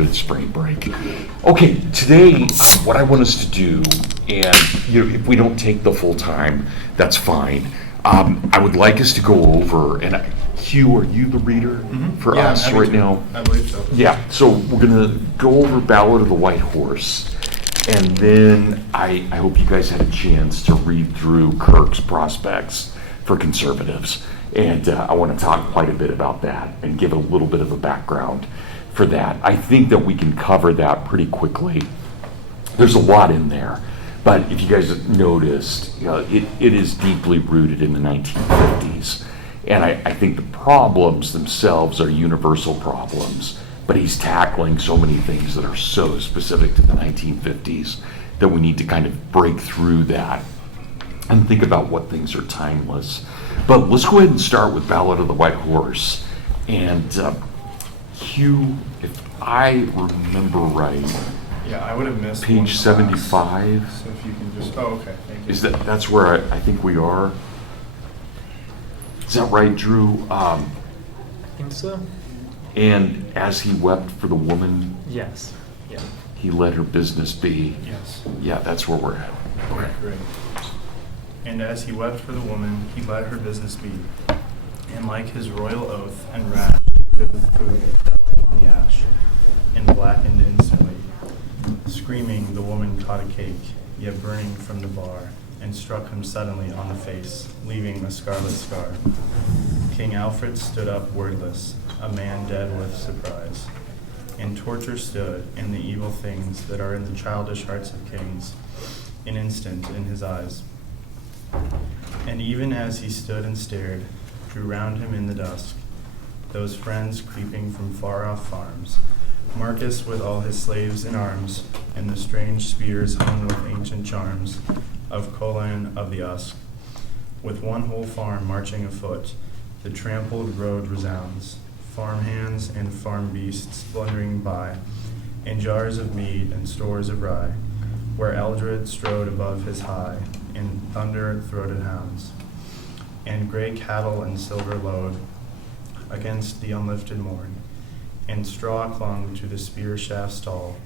good spring break. Okay, today, what I want us to do, and if we don't take the full time, that's fine. I would like us to go over, and Hugh, are you the reader for us right now? I believe so. Yeah, so we're going to go over Ballad of the White Horse, and then I hope you guys had a chance to read through Kirk's prospects for conservatives. And I want to talk quite a bit about that and give a little bit of a background for that. I think that we can cover that pretty quickly. There's a lot in there, but if you guys have noticed, it is deeply rooted in the 1950s. And I think the problems themselves are universal problems, but he's tackling so many things that are so specific to the 1950s that we need to kind of break through that and think about what things are timeless. But let's go ahead and start with Ballad of the White Horse. And Hugh, if I remember right, yeah, I would have missed page 75. So if you can just, oh, okay, thank you. That's where I think we are? Is that right, Drew? I think so. And as he wept for the woman, Yes. Yeah. he let her business be. Yes. Yeah, that's where we're at. Okay, great. And as he wept for the woman, he let her business be. And like his royal oath and rash, good food fell on the ash, and blackened instantly. Screaming, the woman caught a cake, yet burning from the bar, and struck him suddenly on the face, leaving a scarlet scar. King Alfred stood up wordless, a man dead with surprise. And torture stood, and the evil things that are in the childish hearts of kings, an instant in his eyes. And even as he stood and stared, drew round him in the dusk those friends creeping from far-off farms, Marcus with all his slaves in arms, and the strange spears hung with ancient charms of Colan of the Usk. With one whole farm marching afoot, the trampled road resounds, farm hands and farm beasts blundering by, and jars of mead and stores of rye, where Eldred strode above his high, in thunder-throated hounds, and gray cattle and silver load against the unlifted morn, and straw clung to the spear shaft's stall,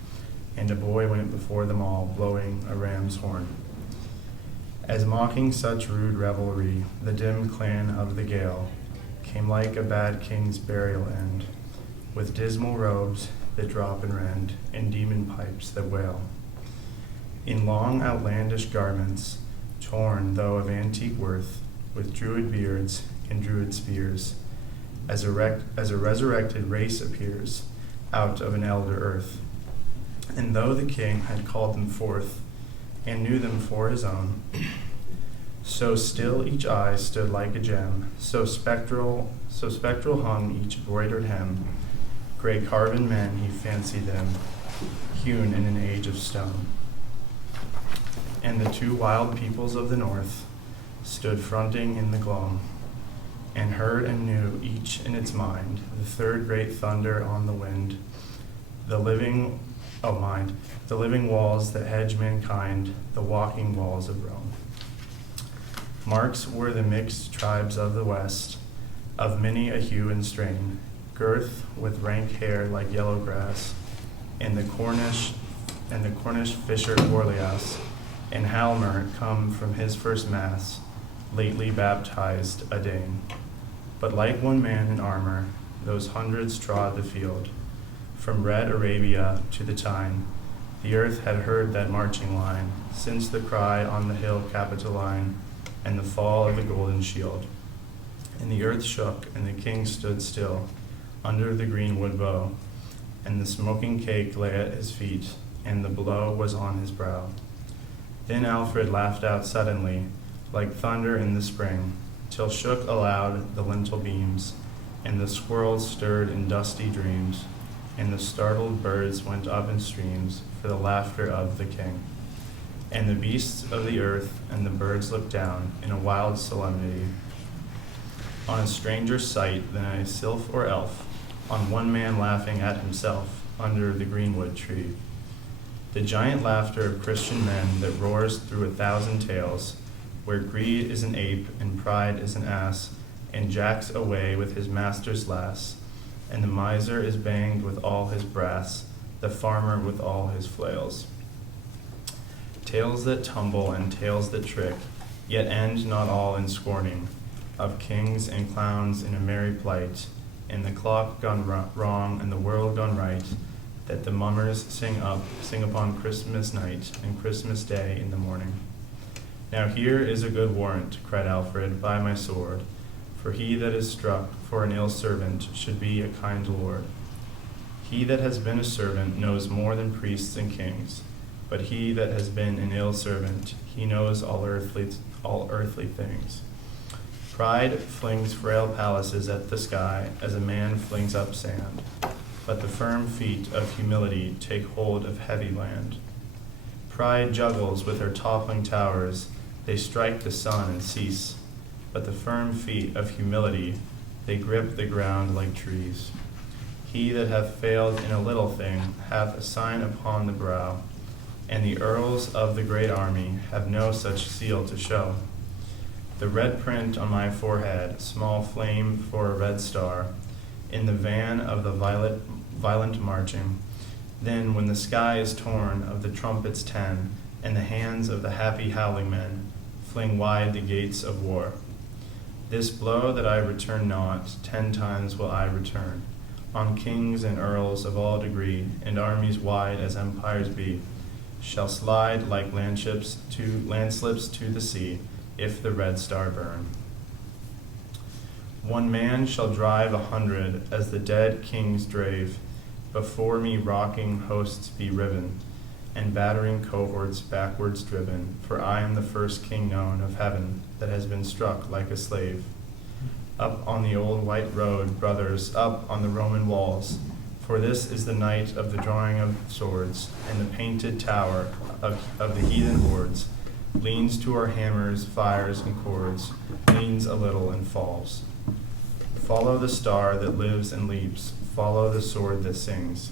and a boy went before them all, blowing a ram's horn. As mocking such rude revelry, the dim clan of the Gael came like a bad king's burial end, with dismal robes that drop and rend, and demon pipes that wail. In long outlandish garments, torn though of antique worth, with druid beards and druid spears, as a resurrected race appears out of an elder earth. And though the king had called them forth, and knew them for his own, so still each eye stood like a gem, so spectral hung each broidered hem, gray carven men he fancied them, hewn in an age of stone. And the two wild peoples of the north stood fronting in the gloam, and heard and knew each in its mind the third great thunder on the wind, the living walls that hedge mankind, the walking walls of Rome. Marks were the mixed tribes of the west, of many a hue and strain, girth with rank hair like yellow grass, and the Cornish fisher Borleas, and Halmer come from his first mass, lately baptized a Dane. But like one man in armor, those hundreds trod the field. From red Arabia to the Tyne, the earth had heard that marching line, since the cry on the hill Capitoline, and the fall of the golden shield. And the earth shook, and the king stood still, under the greenwood bow, and the smoking cake lay at his feet, and the blow was on his brow. Then Alfred laughed out suddenly, like thunder in the spring, till shook aloud the lintel beams, and the squirrels stirred in dusty dreams, and the startled birds went up in streams for the laughter of the king. And the beasts of the earth and the birds looked down in a wild solemnity on a stranger sight than a sylph or elf, on one man laughing at himself under the greenwood tree. The giant laughter of Christian men that roars through 1,000 tales, where greed is an ape and pride is an ass, and Jack's away with his master's lass, and the miser is banged with all his brass, the farmer with all his flails. Tales that tumble and tales that trick, yet end not all in scorning, of kings and clowns in a merry plight, and the clock gone wrong and the world gone right, that the mummers sing upon Christmas night and Christmas day in the morning. Now here is a good warrant, cried Alfred, by my sword, for he that is struck for an ill servant should be a kind lord. He that has been a servant knows more than priests and kings, but he that has been an ill servant, he knows all earthly things. Pride flings frail palaces at the sky as a man flings up sand, but the firm feet of humility take hold of heavy land. Pride juggles with her toppling towers, they strike the sun and cease, but the firm feet of humility, they grip the ground like trees. He that hath failed in a little thing hath a sign upon the brow, and the earls of the great army have no such seal to show. The red print on my forehead, small flame for a red star, in the van of the violent marching. Then when the sky is torn of the trumpets 10, and the hands of the happy howling men fling wide the gates of war. This blow that I return not, 10 times will I return, on kings and earls of all degree, and armies wide as empires be, shall slide like landslips to the sea, if the red star burn. One man shall drive 100, as the dead kings drave, before me rocking hosts be riven, and battering cohorts backwards driven, for I am the first king known of heaven that has been struck like a slave. Up on the old white road, brothers, up on the Roman walls, for this is the night of the drawing of swords, and the painted tower of the heathen hordes leans to our hammers, fires, and cords, leans a little and falls. Follow the star that lives and leaps, follow the sword that sings.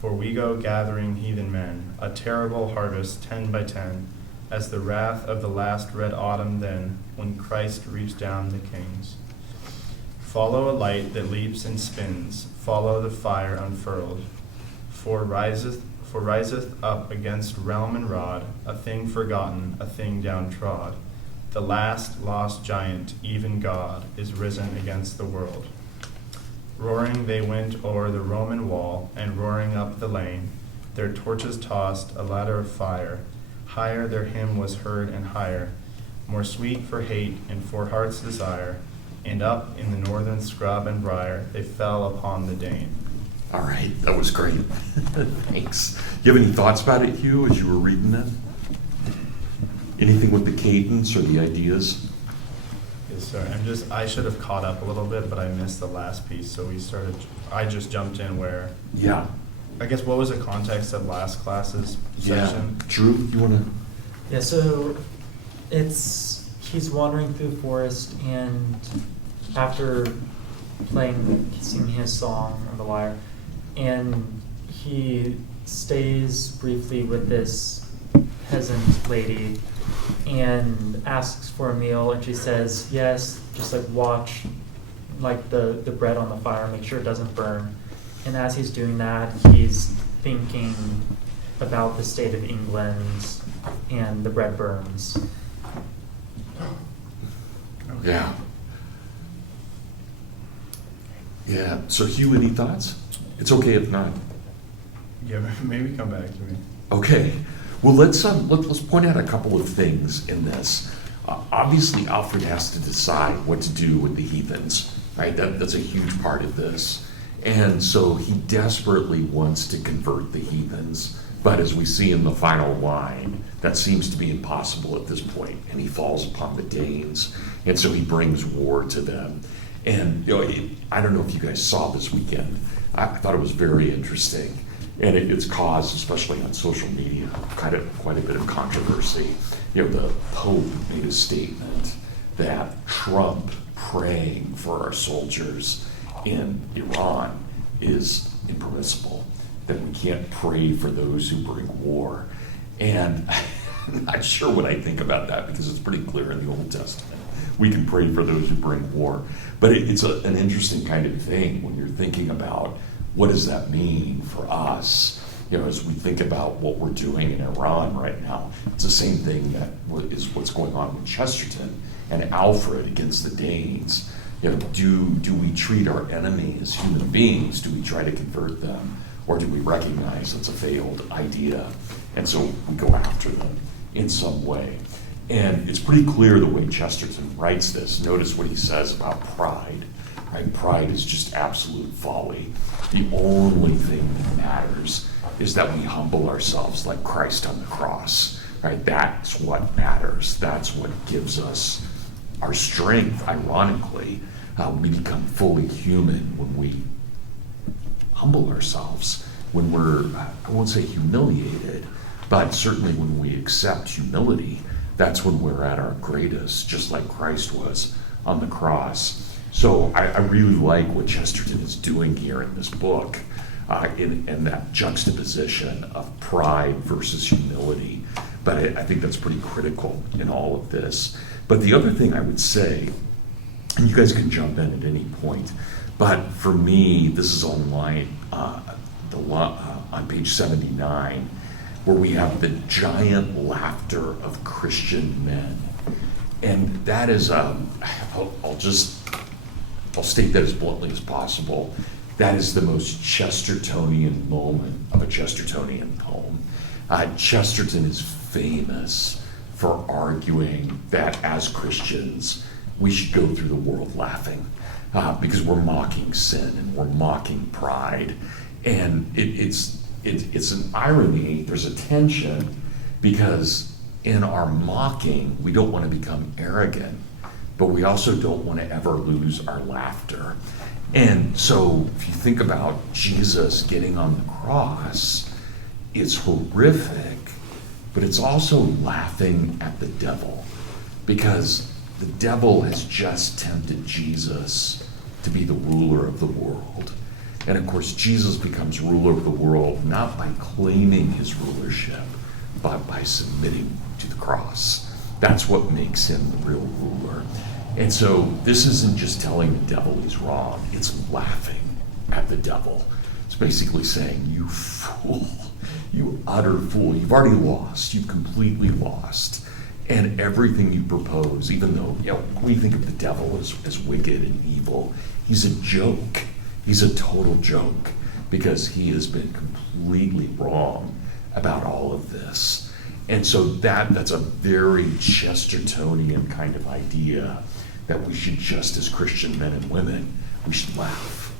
For we go gathering heathen men, a terrible harvest 10 by 10, as the wrath of the last red autumn then, when Christ reaps down the kings. Follow a light that leaps and spins, follow the fire unfurled, for riseth up against realm and rod, a thing forgotten, a thing downtrod. The last lost giant, even God, is risen against the world. Roaring they went o'er the Roman wall, and roaring up the lane, their torches tossed a ladder of fire. Higher their hymn was heard and higher, more sweet for hate and for heart's desire, and up in the northern scrub and briar they fell upon the Dane. All right, that was great. Thanks. You have any thoughts about it, Hugh, as you were reading it? Anything with the cadence or the ideas? Yes, sir. I should have caught up a little bit, but I missed the last piece, so I just jumped in where, Yeah. I guess, what was the context of last class's section? Drew, you want to? Yeah, so he's wandering through the forest, and after singing his song on the lyre, and he stays briefly with this peasant lady and asks for a meal, and she says yes, just like watch like the bread on the fire, make sure it doesn't burn. And as he's doing that, he's thinking about the state of England and the bread burns. Yeah. Yeah. So, Hugh, any thoughts? It's okay if not. Yeah, maybe come back to me. Okay. Well, let's point out a couple of things in this. Obviously, Alfred has to decide what to do with the heathens, right? That's a huge part of this. And so he desperately wants to convert the heathens. But as we see in the final line, that seems to be impossible at this point, and he falls upon the Danes, and so he brings war to them. And I don't know if you guys saw this weekend. I thought it was very interesting, and it's caused, especially on social media, quite a bit of controversy. The Pope made a statement that Trump praying for our soldiers in Iran is impermissible, that we can't pray for those who bring war. And I'm not sure what I think about that, because it's pretty clear in the Old Testament. We can pray for those who bring war. But it's an interesting kind of thing when you're thinking about what does that mean for us? As we think about what we're doing in Iran right now, it's the same thing that is what's going on with Chesterton and Alfred against the Danes. Do we treat our enemy as human beings? Do we try to convert them? Or do we recognize it's a failed idea? And so we go after them in some way. And it's pretty clear the way Chesterton writes this. Notice what he says about pride. Right? Pride is just absolute folly. The only thing that matters is that we humble ourselves like Christ on the cross. Right? That's what matters. That's what gives us our strength. Ironically, we become fully human when we humble ourselves, when we're, I won't say humiliated, but certainly when we accept humility. That's when we're at our greatest, just like Christ was on the cross. So I really like what Chesterton is doing here in this book, in that juxtaposition of pride versus humility. But I think that's pretty critical in all of this. But the other thing I would say, and you guys can jump in at any point, but for me, this is on page 79, where we have the giant laughter of Christian men. And that is, I'll state that as bluntly as possible. That is the most Chestertonian moment of a Chestertonian poem. Chesterton is famous for arguing that as Christians, we should go through the world laughing because we're mocking sin and we're mocking pride. And it's an irony, there's a tension, because in our mocking, we don't want to become arrogant, but we also don't want to ever lose our laughter. And so if you think about Jesus getting on the cross, it's horrific, but it's also laughing at the devil, because the devil has just tempted Jesus to be the ruler of the world. And of course, Jesus becomes ruler of the world not by claiming his rulership, but by submitting to the cross. That's what makes him the real ruler. And so this isn't just telling the devil he's wrong, it's laughing at the devil. It's basically saying, you fool, you utter fool, you've already lost, you've completely lost. And everything you propose, even though we think of the devil as wicked and evil, he's a joke. He's a total joke because he has been completely wrong about all of this. And so that's a very Chestertonian kind of idea that we should, just as Christian men and women, we should laugh.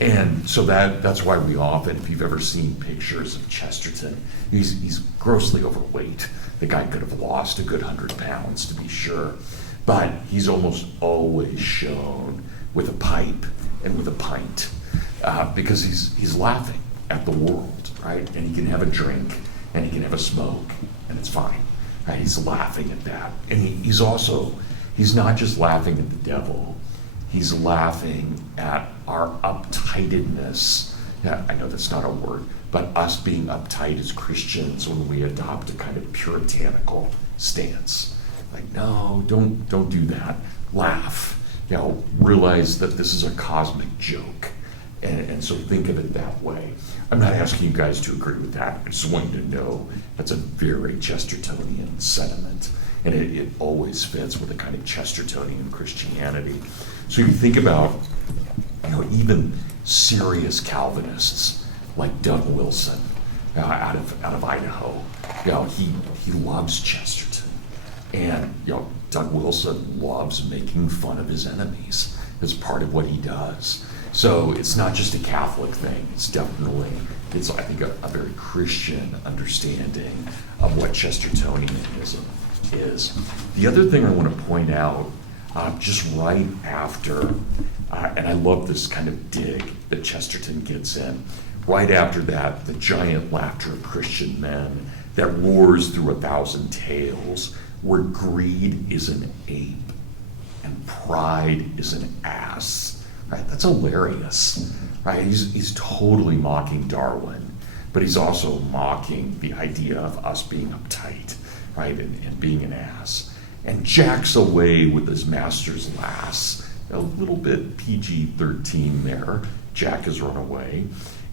And so that's why we often, if you've ever seen pictures of Chesterton, he's grossly overweight. The guy could have lost a good 100 pounds, to be sure. But he's almost always shown with a pipe and with a pint because he's laughing at the world, right? And he can have a drink and he can have a smoke and it's fine, right? He's laughing at that. And he's not just laughing at the devil, he's laughing at our uptightedness. Yeah, I know that's not a word, but us being uptight as Christians when we adopt a kind of puritanical stance. Like, no, don't do that. Laugh. Realize that this is a cosmic joke. And so think of it that way. I'm not asking you guys to agree with that. I just want you to know that's a very Chestertonian sentiment. And it always fits with a kind of Chestertonian Christianity. So you think about, even serious Calvinists like Doug Wilson out of Idaho. He loves Chesterton, and Doug Wilson loves making fun of his enemies. It's part of what he does. So it's not just a Catholic thing. It's definitely, I think, a very Christian understanding of what Chestertonianism is. The other thing I want to point out, just right after, and I love this kind of dig that Chesterton gets in, right after that, the giant laughter of Christian men that roars through 1,000 tales, where greed is an ape and pride is an ass, right? That's hilarious, right? He's totally mocking Darwin, but he's also mocking the idea of us being uptight, right, and being an ass. And jacks away with his master's lass, a little bit PG-13 there, Jack has run away,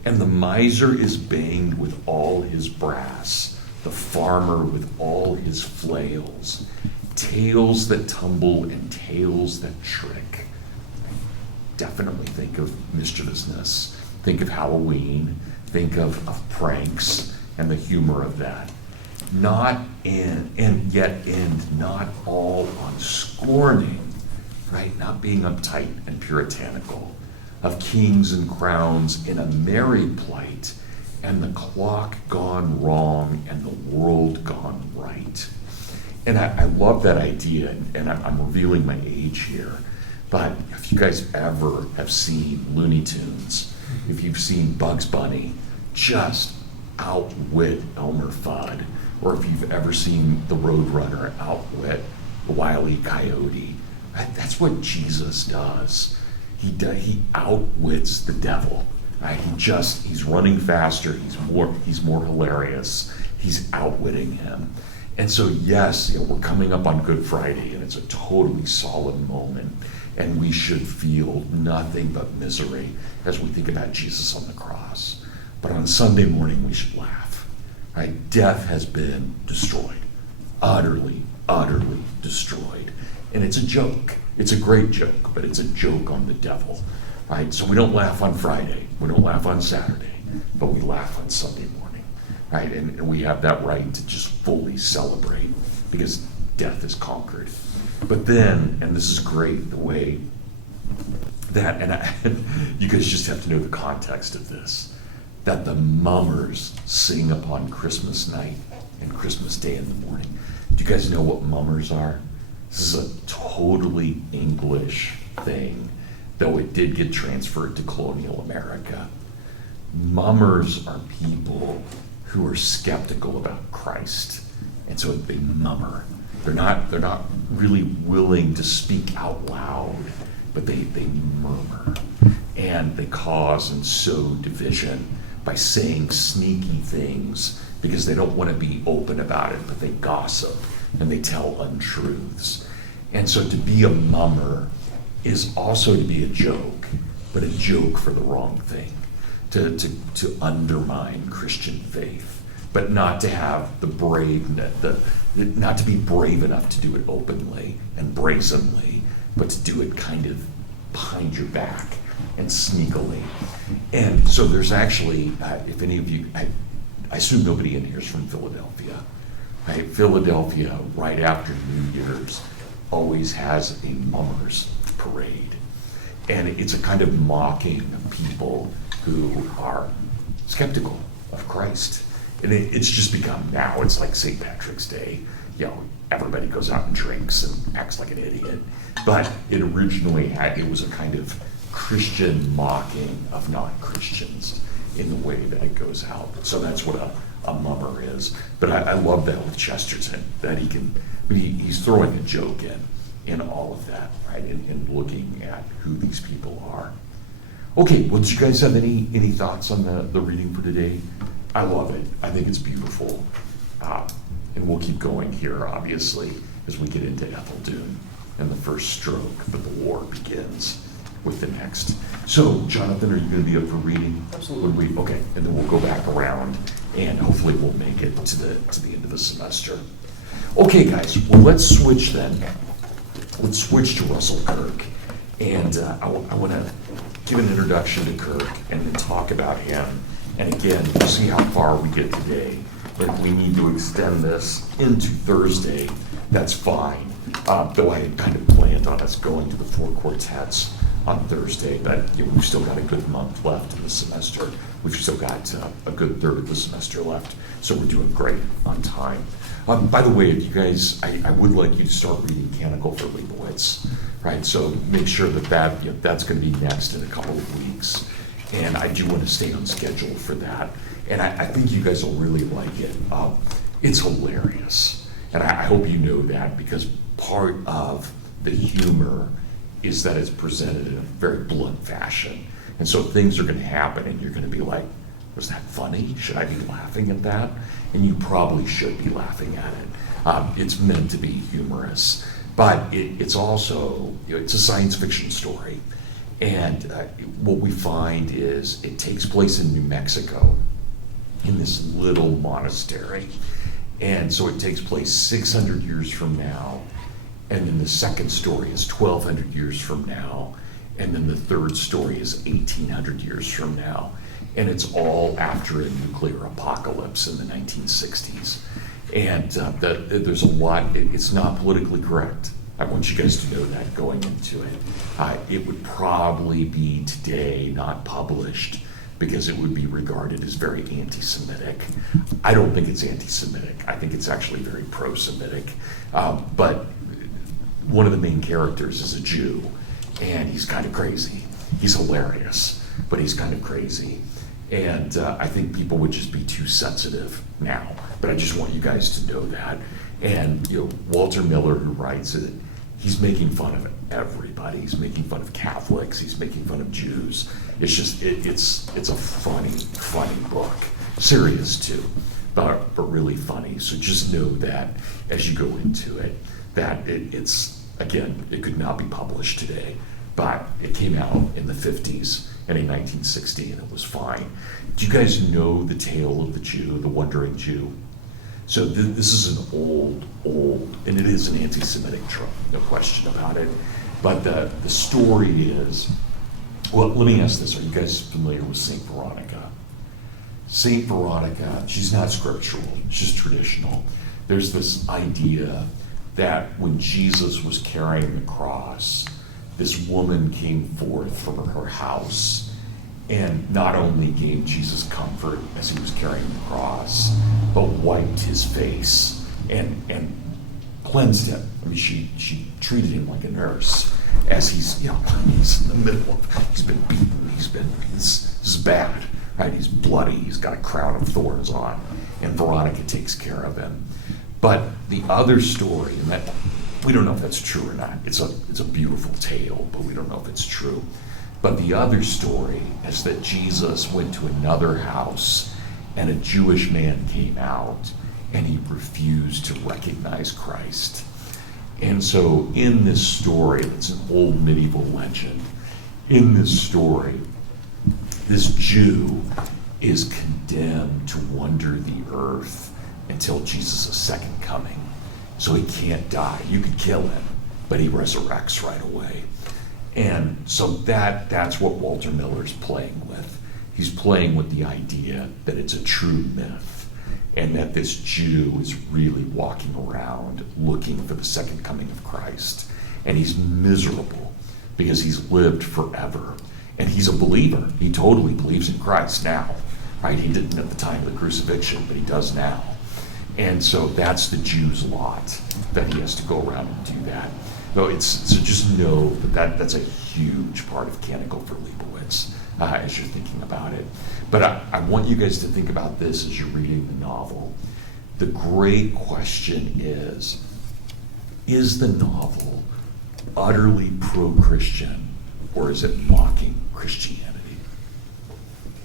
and the miser is banged with all his brass, the farmer with all his flails, tales that tumble and tales that trick. Definitely think of mischievousness, think of Halloween, think of pranks and the humor of that. Not and yet end not all on scorning, right? Not being uptight and puritanical, of kings and crowns in a merry plight, and the clock gone wrong and the world gone right. And I love that idea, and I'm revealing my age here, but if you guys ever have seen Looney Tunes, if you've seen Bugs Bunny just outwit Elmer Fudd, or if you've ever seen the Roadrunner outwit Wile E. Coyote, that's what Jesus does. He outwits the devil. Right? He's running faster. He's more hilarious. He's outwitting him. And so yes, we're coming up on Good Friday, and it's a totally solemn moment, and we should feel nothing but misery as we think about Jesus on the cross. But on Sunday morning, we should laugh. Right? Death has been destroyed, utterly, utterly destroyed, and it's a joke. It's a great joke, but it's a joke on the devil. Right? So we don't laugh on Friday, we don't laugh on Saturday, but we laugh on Sunday morning. Right? And we have that right to just fully celebrate because death is conquered. But then, and this is great, the way that, and you guys just have to know the context of this, that the mummers sing upon Christmas night and Christmas Day in the morning. Do you guys know what mummers are? This is a totally English thing, though it did get transferred to colonial America. Mummers are people who are skeptical about Christ, and so they mummer. They're not really willing to speak out loud, but they murmur, and they cause and sow division by saying sneaky things because they don't want to be open about it, but they gossip and they tell untruths. And so to be a mummer is also to be a joke, but a joke for the wrong thing, to undermine Christian faith, but not to have not to be brave enough to do it openly and brazenly, but to do it kind of behind your back and sneakily. And so there's actually, if any of you, I assume nobody in here is from Philadelphia. Right? Philadelphia, right after New Year's, always has a mummers parade. And it's a kind of mocking of people who are skeptical of Christ. And it's just become now, it's like St. Patrick's Day. Everybody goes out and drinks and acts like an idiot. But it originally it was a kind of Christian mocking of non-Christians in the way that it goes out. So that's what a mummer is. But I love that with Chesterton, that he's throwing a joke in all of that, right? And looking at who these people are. Okay, well, do you guys have any thoughts on the reading for today? I love it. I think it's beautiful. And we'll keep going here, obviously, as we get into Etheldoun and the first stroke, but the war begins with the next. So, Jonathan, are you going to be up for reading? Absolutely. Okay, and then we'll go back around, and hopefully we'll make it to the end of the semester. Okay, guys, well, let's switch then. Let's switch to Russell Kirk. And I want to give an introduction to Kirk and then talk about him. And again, we'll see how far we get today. If we need to extend this into Thursday, that's fine. Though I had kind of planned on us going to the 4 quartets on Thursday, but we've still got a good month left in the semester. We've still got a good third of the semester left, so we're doing great on time. By the way, if you guys, I would like you to start reading Canticle for Leibowitz, right? So make sure that's going to be next in a couple of weeks. And I do want to stay on schedule for that. And I think you guys will really like it. It's hilarious. And I hope you know that, because part of the humor is that it's presented in a very blunt fashion. And so things are going to happen and you're going to be like, was that funny? Should I be laughing at that? And you probably should be laughing at it. It's meant to be humorous. But it's also, it's a science fiction story. And what we find is it takes place in New Mexico, in this little monastery. And so it takes place 600 years from now. And then the second story is 1,200 years from now. And then the third story is 1,800 years from now. And it's all after a nuclear apocalypse in the 1960s. And there's a lot, it's not politically correct. I want you guys to know that going into it. It would probably be today not published because it would be regarded as very anti-Semitic. I don't think it's anti-Semitic. I think it's actually very pro-Semitic. But one of the main characters is a Jew, and he's kind of crazy. He's hilarious, but he's kind of crazy. And I think people would just be too sensitive now. But I just want you guys to know that. And Walter Miller, who writes it, he's making fun of everybody. He's making fun of Catholics. He's making fun of Jews. It's just it's a funny book. Serious too, but really funny. So just know that as you go into it, that it's again, it could not be published today, but it came out in the 50s and in 1960, and it was fine. Do you guys know the tale of the Jew, the wandering Jew? So this is an old, and it is an anti-Semitic trope, no question about it. But the story is, well, let me ask this: are you guys familiar with Saint Veronica? Saint Veronica, she's not scriptural; she's traditional. There's this idea that when Jesus was carrying the cross, this woman came forth from her house and not only gave Jesus comfort as he was carrying the cross, but wiped his face and cleansed him. I mean, she treated him like a nurse as he's in the middle of, he's been beaten, this is bad, right? He's bloody, he's got a crown of thorns on, and Veronica takes care of him. But the other story, and that we don't know if that's true or not. It's a beautiful tale, but we don't know if it's true. But the other story is that Jesus went to another house and a Jewish man came out and he refused to recognize Christ. And so in this story, it's an old medieval legend, in this story, this Jew is condemned to wander the earth until Jesus' second coming. So he can't die. You could kill him, but he resurrects right away. And so that's what Walter Miller's playing with. He's playing with the idea that it's a true myth and that this Jew is really walking around looking for the second coming of Christ. And he's miserable because he's lived forever. And he's a believer. He totally believes in Christ now, right? He didn't at the time of the crucifixion, but he does now. And so that's the Jew's lot, that he has to go around and do that. No, so just know that's a huge part of Canticle for Leibowitz as you're thinking about it. But I want you guys to think about this as you're reading the novel. The great question is the novel utterly pro-Christian, or is it mocking Christianity?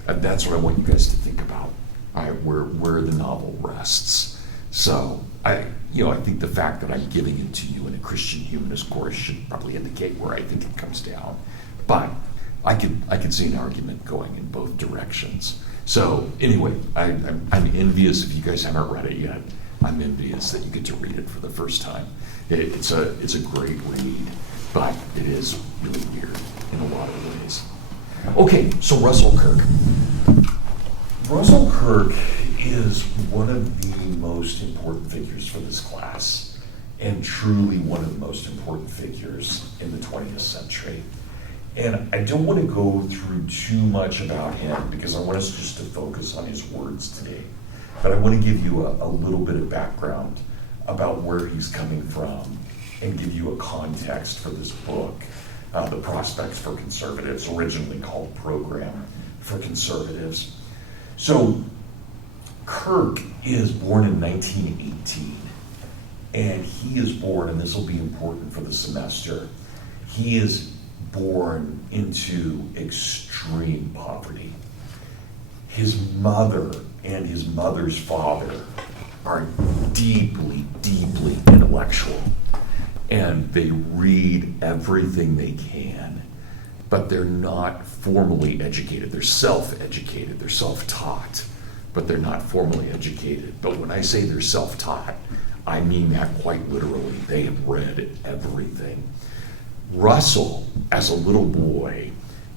And that's what I want you guys to think about, where the novel rests. So I think the fact that I'm giving it to you in a Christian humanist course should probably indicate where I think it comes down. But I could see an argument going in both directions. So anyway, I'm envious if you guys haven't read it yet. I'm envious that you get to read it for the first time. It's a great read, but it is really weird in a lot of ways. Okay, so Russell Kirk. Russell Kirk is one of the most important figures for this class, and truly one of the most important figures in the 20th century. And I don't want to go through too much about him because I want us just to focus on his words today. But I want to give you a little bit of background about where he's coming from and give you a context for this book, The Prospects for Conservatives, originally called Program for Conservatives. So Kirk is born in 1918, and he is born, and this will be important for the semester, he is born into extreme poverty. His mother and his mother's father are deeply, deeply intellectual, and they read everything they can but they're not formally educated. They're self-educated, they're self-taught, but they're not formally educated. But when I say they're self-taught, I mean that quite literally. They have read everything. Russell, as a little boy,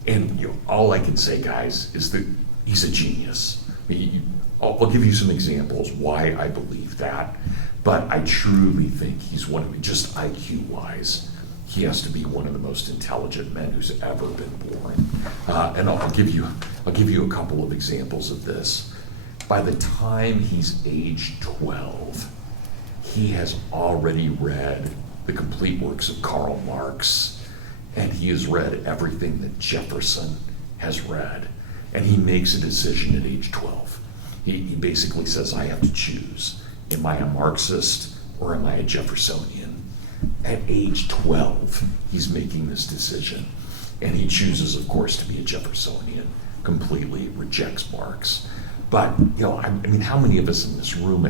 and all I can say, guys, is that he's a genius. I'll give you some examples why I believe that, but I truly think he's one of, just IQ-wise, he has to be one of the most intelligent men who's ever been born. And I'll give you a couple of examples of this. By the time he's age 12, he has already read the complete works of Karl Marx, and he has read everything that Jefferson has read, and he makes a decision at age 12. He basically says, I have to choose. Am I a Marxist or am I a Jeffersonian? At age 12, he's making this decision, and he chooses, of course, to be a Jeffersonian, completely rejects Marx. But, I mean, how many of us in this room,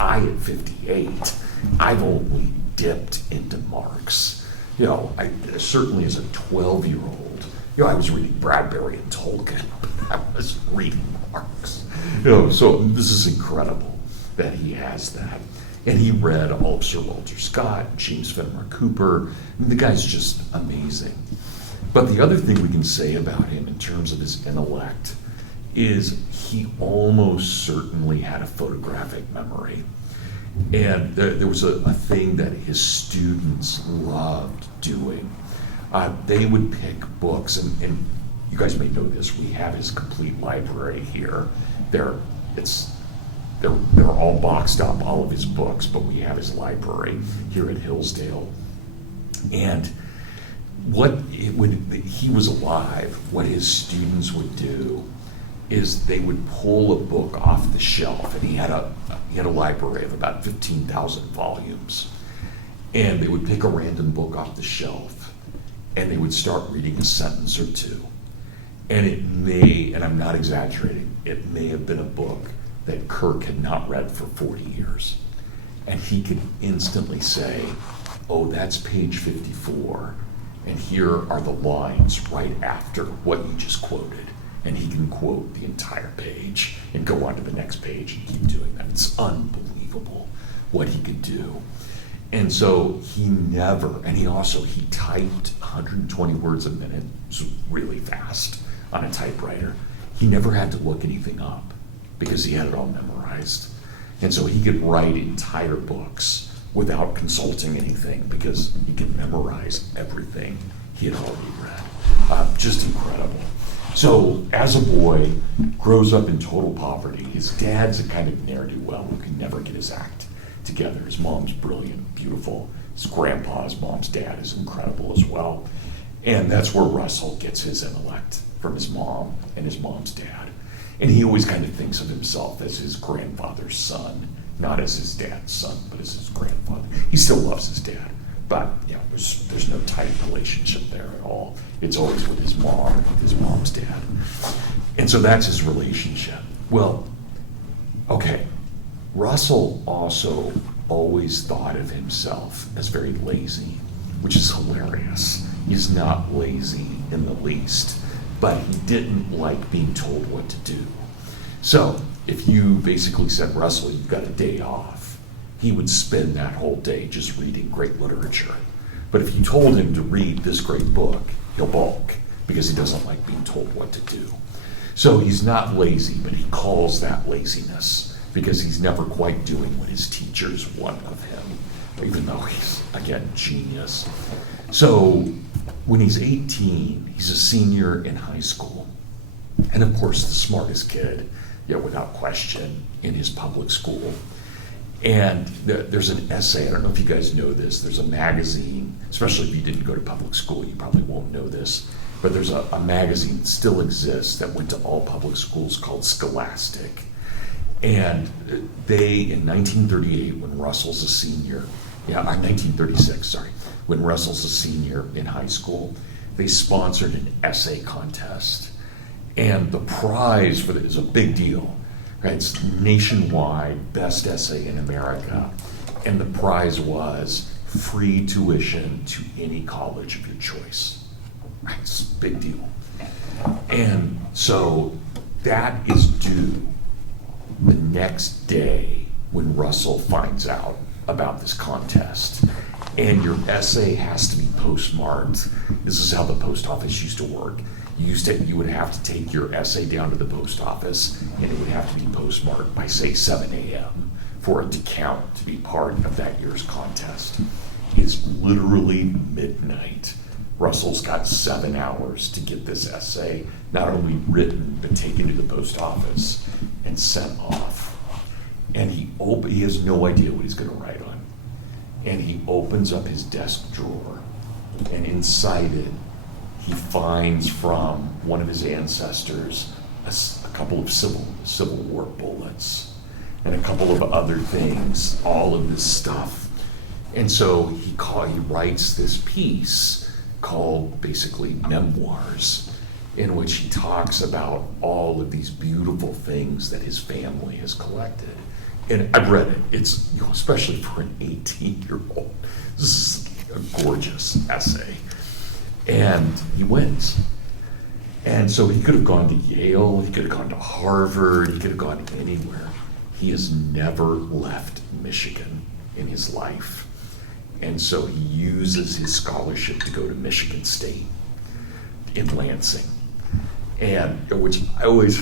I at 58, I've only dipped into Marx. I certainly as a 12-year-old, I was reading Bradbury and Tolkien. I was reading Marx. So this is incredible that he has that. And he read all of Sir Walter Scott, James Fenimore Cooper. I mean, the guy's just amazing. But the other thing we can say about him in terms of his intellect is he almost certainly had a photographic memory. And there was a thing that his students loved doing. They would pick books, and you guys may know this, we have his complete library here. They're all boxed up, all of his books, but we have his library here at Hillsdale. And he was alive, what his students would do is they would pull a book off the shelf, and he had a library of about 15,000 volumes, and they would pick a random book off the shelf, and they would start reading a sentence or two. And it may, and I'm not exaggerating, it may have been a book that Kirk had not read for 40 years. And he could instantly say, oh, that's page 54, and here are the lines right after what you just quoted. And he can quote the entire page and go on to the next page and keep doing that. It's unbelievable what he could do. And so he typed 120 words a minute, so really fast on a typewriter. He never had to look anything up because he had it all memorized. And so he could write entire books without consulting anything because he could memorize everything he had already read. Just incredible. So as a boy, grows up in total poverty. His dad's a kind of ne'er-do-well who can never get his act together. His mom's brilliant, beautiful. His grandpa's mom's dad is incredible as well. And that's where Russell gets his intellect, from his mom and his mom's dad. And he always kind of thinks of himself as his grandfather's son, not as his dad's son, but as his grandfather. He still loves his dad, but there's no tight relationship there at all. It's always with his mom, with his mom's dad. And so that's his relationship. Well, okay, Russell also always thought of himself as very lazy, which is hilarious. He's not lazy in the least, but he didn't like being told what to do. So if you basically said, Russell, you've got a day off, he would spend that whole day just reading great literature. But if you told him to read this great book, he'll balk because he doesn't like being told what to do. So he's not lazy, but he calls that laziness because he's never quite doing what his teachers want of him, even though he's, again, genius. So when he's 18, he's a senior in high school. And of course, the smartest kid, without question, in his public school. And there's an essay, I don't know if you guys know this, there's a magazine, especially if you didn't go to public school, you probably won't know this, but there's a magazine that still exists that went to all public schools called Scholastic. And they, in 1938, when Russell's a senior, 1936, sorry, when Russell's a senior in high school, they sponsored an essay contest. And the prize for it is a big deal. Right? It's nationwide best essay in America. And the prize was free tuition to any college of your choice. It's a big deal. And so that is due the next day when Russell finds out about this contest. And your essay has to be postmarked. This is how the post office used to work. You would have to take your essay down to the post office, and it would have to be postmarked by, say, 7 a.m. for it to count to be part of that year's contest. It's literally midnight. Russell's got 7 hours to get this essay not only written, but taken to the post office and sent off. And he has no idea what he's going to write on. And he opens up his desk drawer, and inside it, he finds from one of his ancestors a couple of Civil War bullets and a couple of other things, all of this stuff. And so he writes this piece called basically Memoirs, in which he talks about all of these beautiful things that his family has collected. And I've read it. It's, especially for an 18-year-old, this is a gorgeous essay. And he wins. And so he could have gone to Yale, he could have gone to Harvard, he could have gone anywhere. He has never left Michigan in his life. And so he uses his scholarship to go to Michigan State in Lansing. And which I always,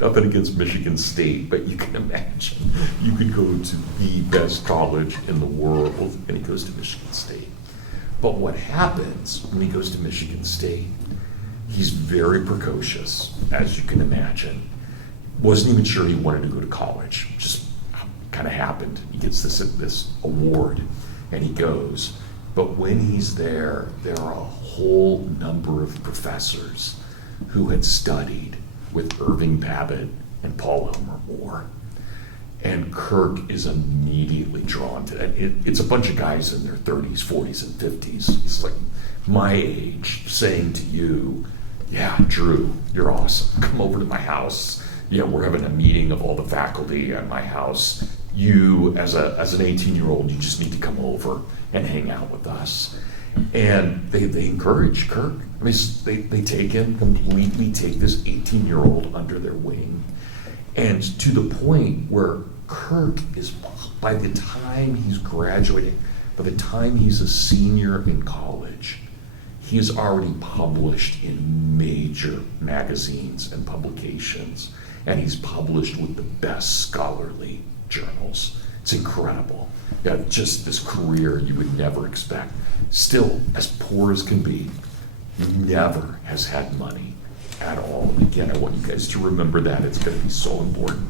nothing against Michigan State, but you can imagine you could go to the best college in the world, and he goes to Michigan State. But what happens when he goes to Michigan State, he's very precocious, as you can imagine. Wasn't even sure he wanted to go to college, just kind of happened. He gets this award, and he goes. But when he's there are a whole number of professors who had studied with Irving Babbitt and Paul Elmer Moore. And Kirk is immediately drawn to that. It's a bunch of guys in their 30s, 40s, and 50s. He's like my age saying to you, yeah, Drew, you're awesome. Come over to my house. We're having a meeting of all the faculty at my house. You, as an 18-year-old, you just need to come over and hang out with us. And they encourage Kirk. I mean, they take him, completely take this 18-year-old under their wing. And to the point where Kirk is, by the time he's graduating, by the time he's a senior in college, he is already published in major magazines and publications, and he's published with the best scholarly journals. It's incredible. Just this career you would never expect. Still, as poor as can be, he never has had money at all. And again, I want you guys to remember that. It's going to be so important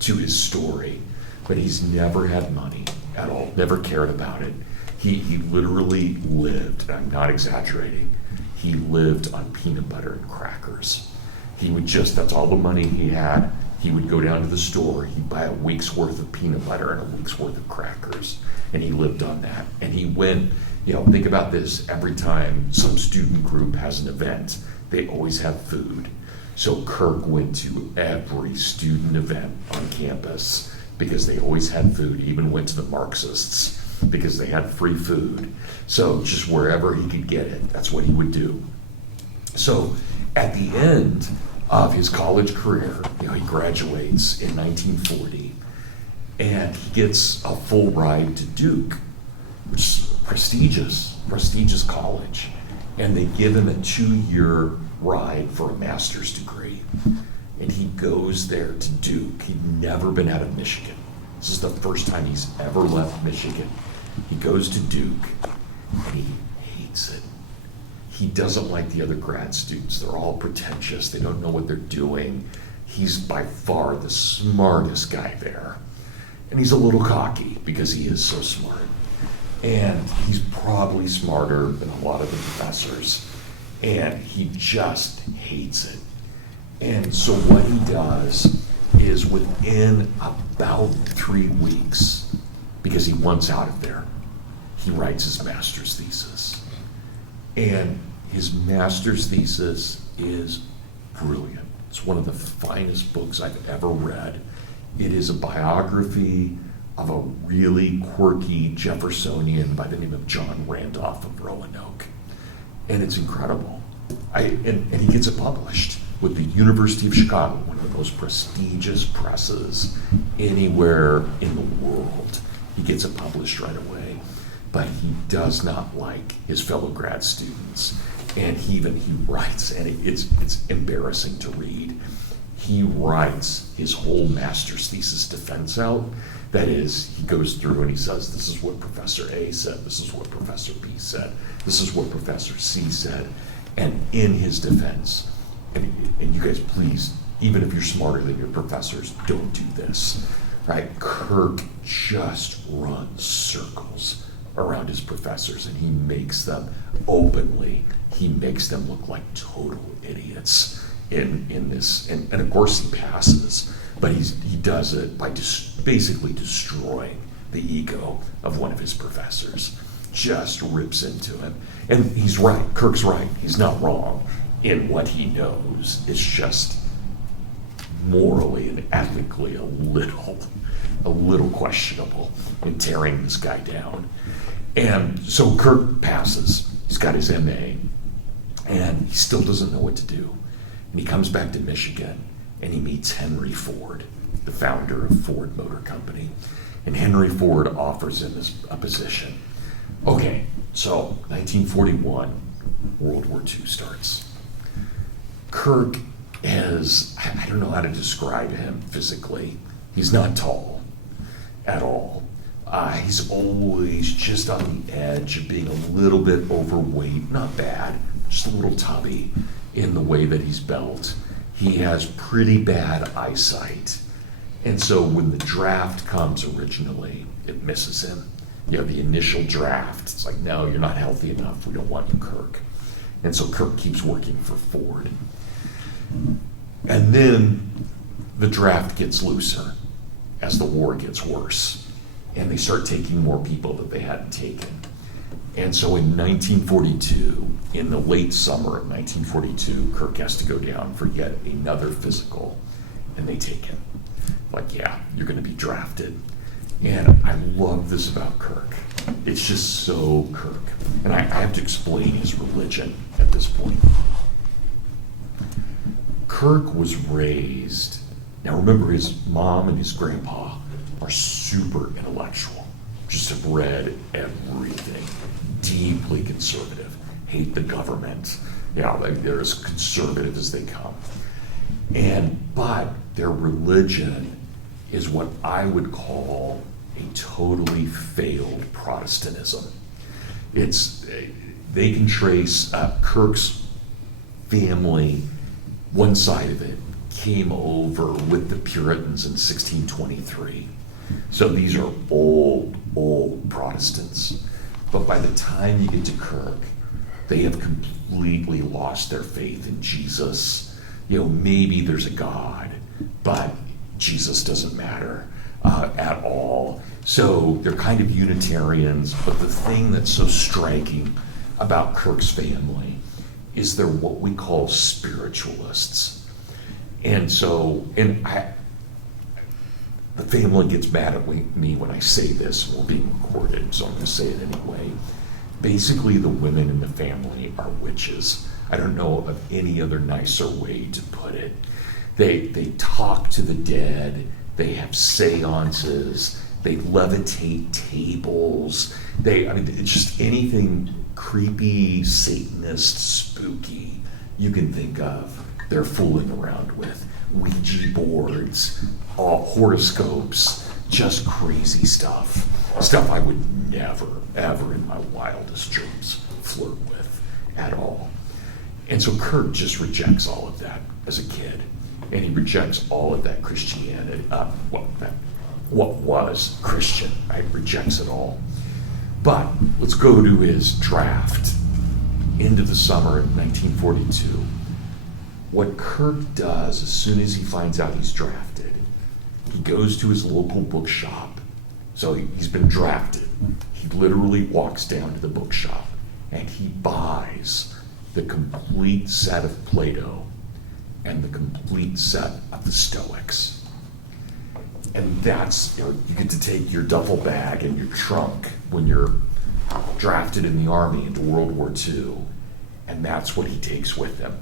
to his story. But he's never had money at all, never cared about it. He literally lived, and I'm not exaggerating, he lived on peanut butter and crackers. He would that's all the money he had. He would go down to the store, he'd buy a week's worth of peanut butter and a week's worth of crackers, and he lived on that. And he went, think about this, every time some student group has an event, they always have food. So Kirk went to every student event on campus because they always had food. He even went to the Marxists because they had free food. So just wherever he could get it, that's what he would do. So at the end of his college career, he graduates in 1940, and he gets a full ride to Duke, which is prestigious college. And they give him a 2-year ride for a master's degree. And he goes there to Duke. He'd never been out of Michigan. This is the first time he's ever left Michigan. He goes to Duke, and he hates it. He doesn't like the other grad students. They're all pretentious. They don't know what they're doing. He's by far the smartest guy there. And he's a little cocky because he is so smart. And he's probably smarter than a lot of the professors. And he just hates it. And so what he does is within about 3 weeks, because he wants out of there, he writes his master's thesis. And his master's thesis is brilliant. It's one of the finest books I've ever read. It is a biography of a really quirky Jeffersonian by the name of John Randolph of Roanoke. And it's incredible. And he gets it published with the University of Chicago, one of the most prestigious presses anywhere in the world. He gets it published right away, but he does not like his fellow grad students. And he writes, and it's embarrassing to read. He writes his whole master's thesis defense out. That is, he goes through and he says, this is what Professor A said, this is what Professor B said, this is what Professor C said. And in his defense, and you guys please, even if you're smarter than your professors, don't do this, right? Kirk just runs circles around his professors, and he makes them look like total idiots in this. And of course he passes, but he does it by basically destroying the ego of one of his professors. Just rips into him. And he's right, Kirk's right, he's not wrong in what he knows. It's just morally and ethically a little questionable in tearing this guy down. And so Kirk passes, he's got his MA, and he still doesn't know what to do. And he comes back to Michigan, and he meets Henry Ford, the founder of Ford Motor Company. And Henry Ford offers him a position. Okay, so 1941, World War II starts. Kirk is, I don't know how to describe him physically. He's not tall at all. He's always just on the edge of being a little bit overweight, not bad, just a little tubby in the way that he's built. He has pretty bad eyesight. And so when the draft comes originally, it misses him. The initial draft, it's like, no, you're not healthy enough. We don't want you, Kirk. And so Kirk keeps working for Ford. And then the draft gets looser as the war gets worse. And they start taking more people that they hadn't taken. And so in 1942, in the late summer of 1942, Kirk has to go down for yet another physical, and they take him. Like, yeah, you're going to be drafted. And I love this about Kirk. It's just so Kirk. And I have to explain his religion at this point. Kirk was raised, now remember, his mom and his grandpa are super intellectual, just have read everything, deeply conservative, hate the government. They're as conservative as they come. But their religion is what I would call a totally failed Protestantism. They can trace Kirk's family, one side of it came over with the Puritans in 1623. So these are old Protestants. But by the time you get to Kirk, they have completely lost their faith in Jesus. Maybe there's a God, but Jesus doesn't matter at all. So they're kind of Unitarians, but the thing that's so striking about Kirk's family is they're what we call spiritualists. And the family gets mad at me when I say this, and we're being recorded, so I'm going to say it anyway. Basically, the women in the family are witches. I don't know of any other nicer way to put it. They talk to the dead, they have seances, they levitate tables, it's just anything creepy, Satanist, spooky you can think of, they're fooling around with. Ouija boards, horoscopes, just crazy stuff. Stuff I would never, ever in my wildest dreams flirt with at all. And so Kirk just rejects all of that as a kid. And he rejects all of that Christianity, what was Christian, right? Rejects it all. But let's go to his draft into the summer of 1942. What Kirk does as soon as he finds out he's drafted, he goes to his local bookshop. So he's been drafted. He literally walks down to the bookshop and he buys the complete set of Plato and the complete set of the Stoics. And that's, you get to take your duffel bag and your trunk when you're drafted in the Army into World War II, and that's what he takes with him.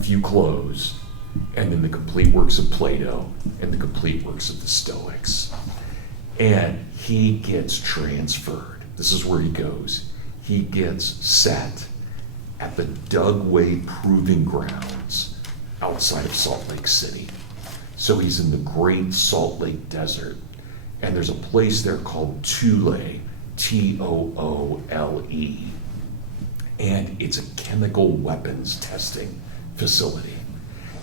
Few clothes, and then the complete works of Plato and the complete works of the Stoics. And he gets transferred. This is where he goes. He gets set at the Dugway Proving Grounds outside of Salt Lake City. So he's in the Great Salt Lake Desert. And there's a place there called Toole, Toole. And it's a chemical weapons testing facility.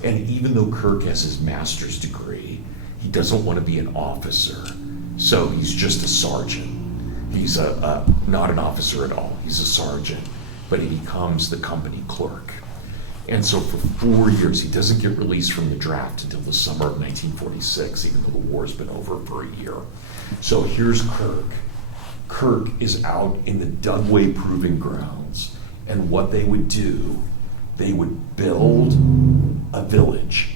And even though Kirk has his master's degree, he doesn't want to be an officer. So he's just a sergeant. He's not an officer at all. He's a sergeant, but he becomes the company clerk. And so for 4 years, he doesn't get released from the draft until the summer of 1946, even though the war's been over for a year. So here's Kirk. Kirk is out in the Dugway Proving Grounds, and what they would do, they would build a village,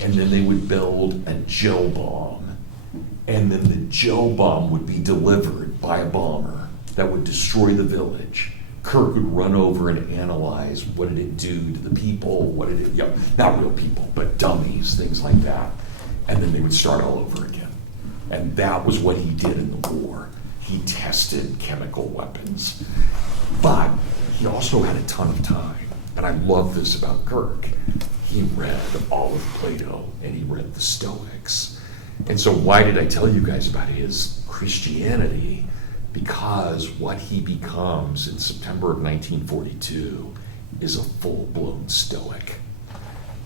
and then they would build a Joe bomb, and then the Joe bomb would be delivered by a bomber that would destroy the village. Kirk would run over and analyze what did it do to the people, what did it, not real people, but dummies, things like that. And then they would start all over again. And that was what he did in the war. He tested chemical weapons. But he also had a ton of time. And I love this about Kirk. He read all of Plato and he read the Stoics. And so why did I tell you guys about his Christianity? Because what he becomes in September of 1942 is a full-blown Stoic.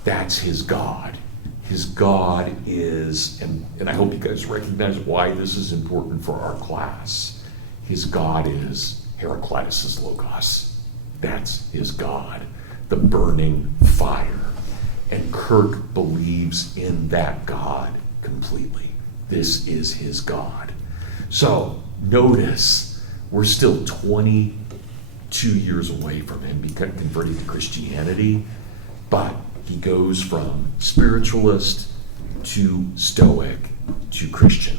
That's his God. His God is, and I hope you guys recognize why this is important for our class. His God is Heraclitus' Logos. That's his God, the burning fire. And Kirk believes in that God completely. This is his God. So notice, we're still 22 years away from him becoming converted to Christianity, but he goes from spiritualist to Stoic to Christian.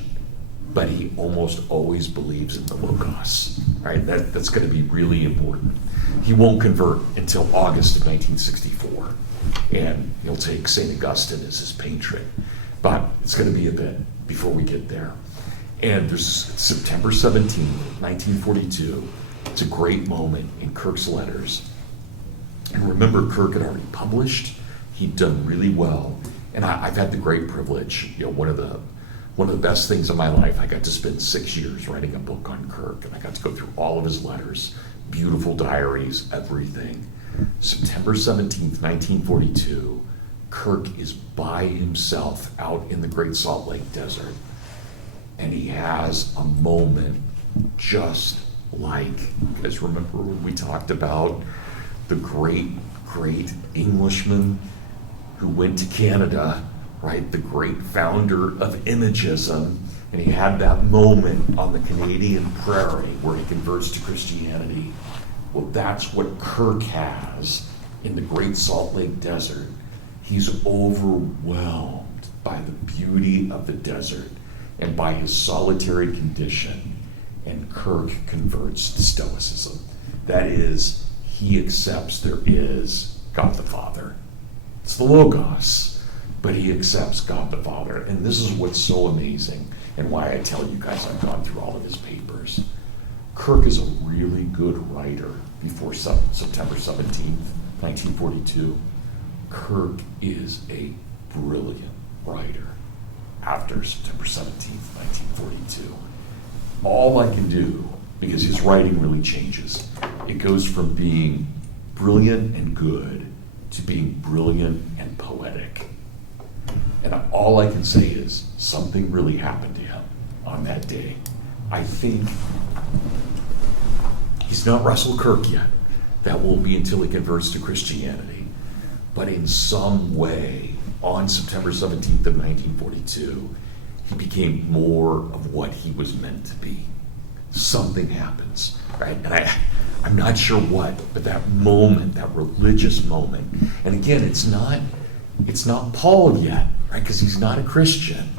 But he almost always believes in the Logos, right? That's going to be really important. He won't convert until August of 1964, and he'll take St. Augustine as his patron. But it's going to be a bit before we get there. And there's September 17th, 1942. It's a great moment in Kirk's letters. And remember, Kirk had already published. He'd done really well. And I've had the great privilege, one of the best things in my life, I got to spend 6 years writing a book on Kirk, and I got to go through all of his letters, beautiful diaries, everything. September 17th, 1942, Kirk is by himself out in the Great Salt Lake Desert. And he has a moment just like, you guys remember when we talked about the great Englishman who went to Canada, right? The great founder of Imagism. And he had that moment on the Canadian prairie where he converts to Christianity. Well, that's what Kirk has in the Great Salt Lake Desert. He's overwhelmed by the beauty of the desert and by his solitary condition, and Kirk converts to Stoicism. That is, he accepts there is God the Father. It's the Logos, but he accepts God the Father. And this is what's so amazing, and why I tell you guys I've gone through all of his papers. Kirk is a really good writer before September 17th, 1942. Kirk is a brilliant writer after September 17th, 1942. All I can do, because his writing really changes, it goes from being brilliant and good to being brilliant and poetic. And all I can say is something really happened to him on that day. I think he's not Russell Kirk yet. That won't be until he converts to Christianity. But in some way, on September 17th of 1942, he became more of what he was meant to be. Something happens, right? And I'm not sure what, but that moment, that religious moment, and again, it's not Paul yet, right? Because he's not a Christian.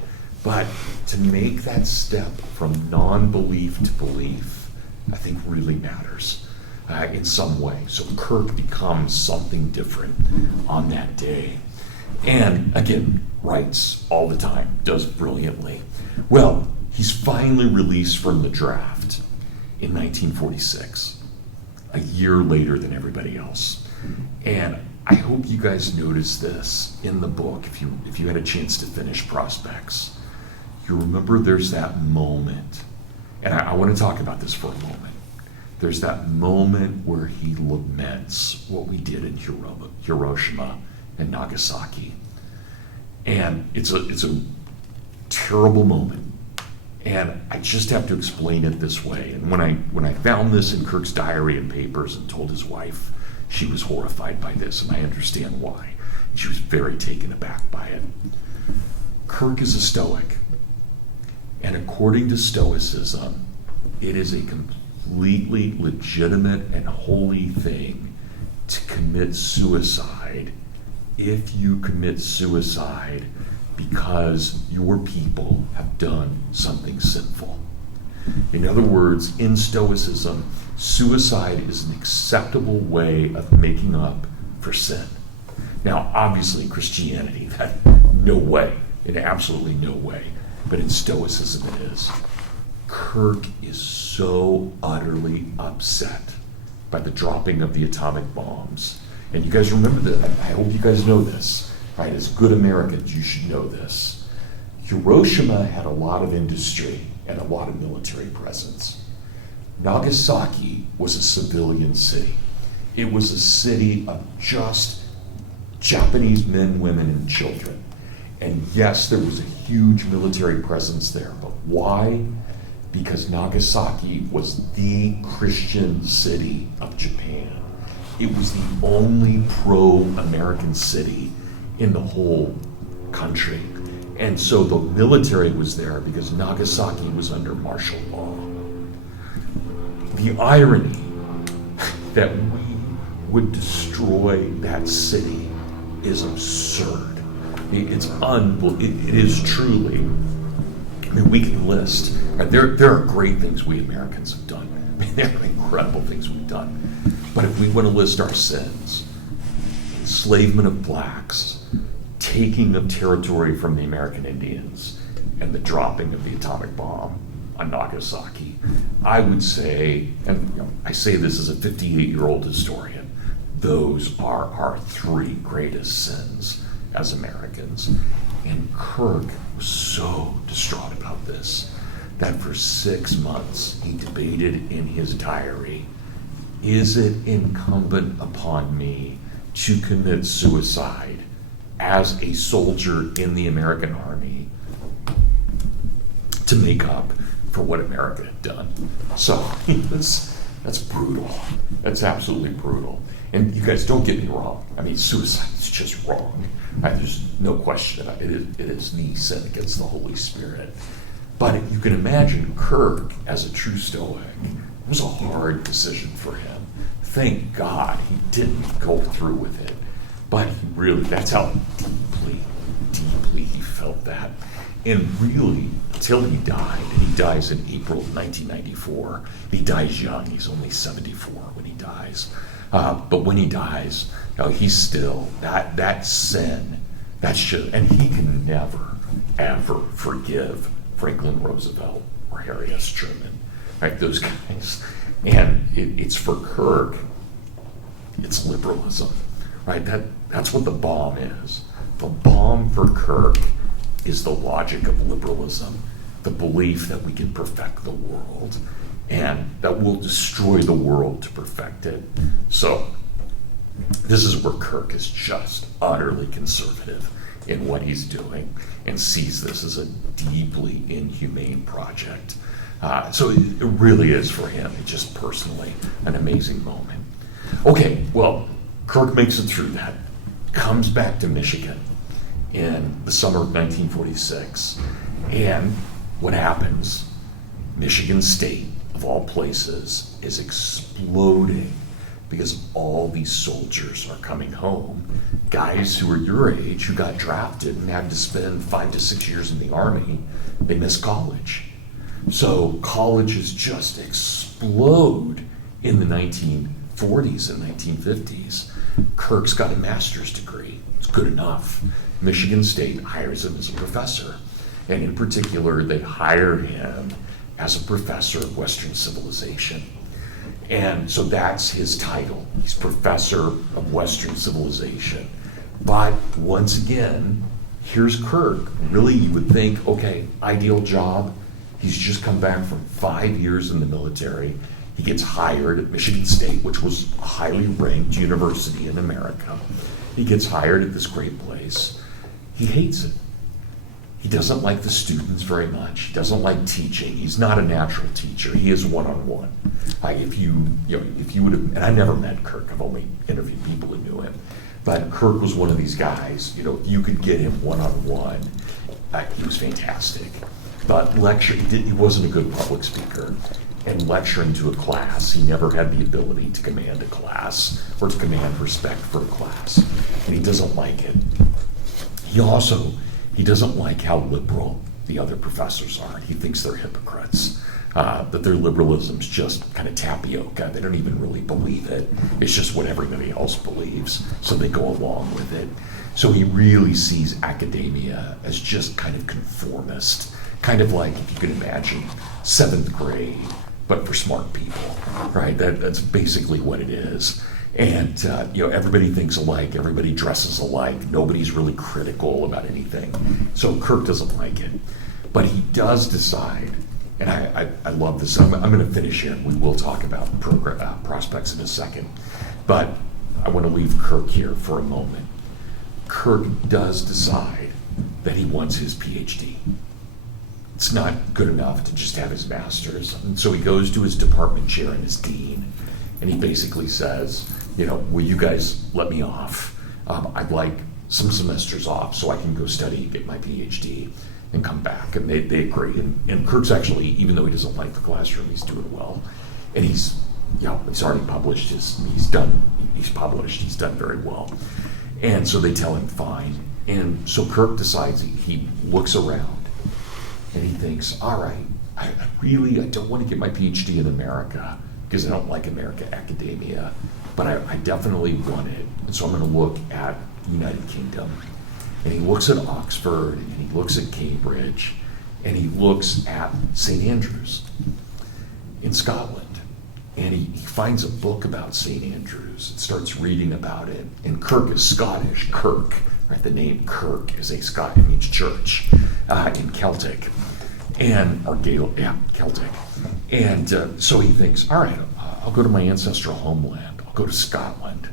But to make that step from non-belief to belief, I think really matters. in some way. So Kirk becomes something different on that day. And again, writes all the time, does brilliantly. Well, he's finally released from the draft in 1946, a year later than everybody else. And I hope you guys noticed this in the book, if you had a chance to finish Prospects. You remember there's that moment, and I want to talk about this for a moment. There's that moment where he laments what we did in Hiroshima and Nagasaki. And it's a terrible moment. And I just have to explain it this way. And when I found this in Kirk's diary and papers and told his wife, she was horrified by this, and I understand why. She was very taken aback by it. Kirk is a Stoic. And according to Stoicism, it is a completely legitimate and holy thing to commit suicide if you commit suicide because your people have done something sinful. In other words, in Stoicism, suicide is an acceptable way of making up for sin. Now, obviously, in Christianity, that no way, in absolutely no way, but in Stoicism it is. Kirk is so utterly upset by the dropping of the atomic bombs. And you guys remember that. I hope you guys know this, right? As good Americans, you should know this. Hiroshima had a lot of industry and a lot of military presence. Nagasaki was a civilian city. It was a city of just Japanese men, women, and children. And yes, there was a huge military presence there, but why? Because Nagasaki was the Christian city of Japan. It was the only pro-American city in the whole country. And so the military was there because Nagasaki was under martial law. The irony that we would destroy that city is absurd. It's unbelievable. It is truly. I mean, we can list. Right, there are great things we Americans have done. I mean, there are incredible things we've done. But if we want to list our sins, enslavement of blacks, taking of territory from the American Indians, and the dropping of the atomic bomb on Nagasaki, I would say, and I say this as a 58-year-old historian, those are our three greatest sins as Americans. And Kirk was so distraught about this that for 6 months he debated in his diary, is it incumbent upon me to commit suicide as a soldier in the American Army to make up for what America had done? So that's brutal. That's absolutely brutal. And you guys, don't get me wrong. I mean, suicide is just wrong. Right? There's no question about it. It is the sin against the Holy Spirit. But you can imagine Kirk, as a true Stoic, it was a hard decision for him. Thank God he didn't go through with it. But he really, that's how deeply he felt that. And really, until he died, and he dies in April of 1994. He dies young. He's only 74 when he dies. But when he dies, he's still, that sin, that should, and he can never, ever forgive Franklin Roosevelt or Harry S. Truman, right? Those guys. And it's for Kirk, it's liberalism, right? That's what the bomb is. The bomb for Kirk is the logic of liberalism, the belief that we can perfect the world and that we'll destroy the world to perfect it. So this is where Kirk is just utterly conservative in what he's doing and sees this as a deeply inhumane project. So it really is for him, just personally, an amazing moment. Okay, well, Kirk makes it through that, comes back to Michigan in the summer of 1946, and what happens? Michigan State, of all places, is exploding because all these soldiers are coming home. Guys who are your age, who got drafted and had to spend 5 to 6 years in the Army, they miss college. So colleges just explode in the 1940s and 1950s. Kirk's got a master's degree. It's good enough. Michigan State hires him as a professor. And in particular, they hired him as a professor of Western civilization. And so that's his title. He's professor of Western civilization. But once again, here's Kirk. Really, you would think, okay, ideal job. He's just come back from 5 years in the military. He gets hired at Michigan State, which was a highly ranked university in America. He gets hired at this great place. He hates it. He doesn't like the students very much. He doesn't like teaching. He's not a natural teacher. He is one-on-one. Like if you would have, and I never met Kirk. I've only interviewed people who knew him. But Kirk was one of these guys, you could get him one-on-one. He was fantastic. But he wasn't a good public speaker. And lecturing to a class, he never had the ability to command a class or to command respect for a class. And he doesn't like it. He doesn't like how liberal the other professors are. He thinks they're hypocrites, that their liberalism's just kind of tapioca. They don't even really believe it. It's just what everybody else believes, so they go along with it. So he really sees academia as just kind of conformist, kind of like, if you can imagine, 7th grade, but for smart people, right? That's basically what it is. And everybody thinks alike, everybody dresses alike, nobody's really critical about anything. So Kirk doesn't like it. But he does decide, and I love this, I'm going to finish here, and we will talk about prospects in a second. But I want to leave Kirk here for a moment. Kirk does decide that he wants his PhD. It's not good enough to just have his master's. And so he goes to his department chair and his dean, and he basically says, will you guys let me off? I'd like some semesters off so I can go study, get my PhD, and come back. And they agree. And Kirk's actually, even though he doesn't like the classroom, he's doing well. And he's already published he's done very well. And so they tell him fine. And so Kirk decides, he looks around and he thinks, all right, I don't want to get my PhD in America because I don't like American academia, but I definitely want it. And so I'm going to look at the United Kingdom. And he looks at Oxford, and he looks at Cambridge, and he looks at St. Andrews in Scotland. And he finds a book about St. Andrews and starts reading about it. And Kirk is Scottish. Kirk, right? The name Kirk is a Scot, it means church in Celtic. Celtic. And so he thinks, all right, I'll go to my ancestral homeland. I'll go to Scotland.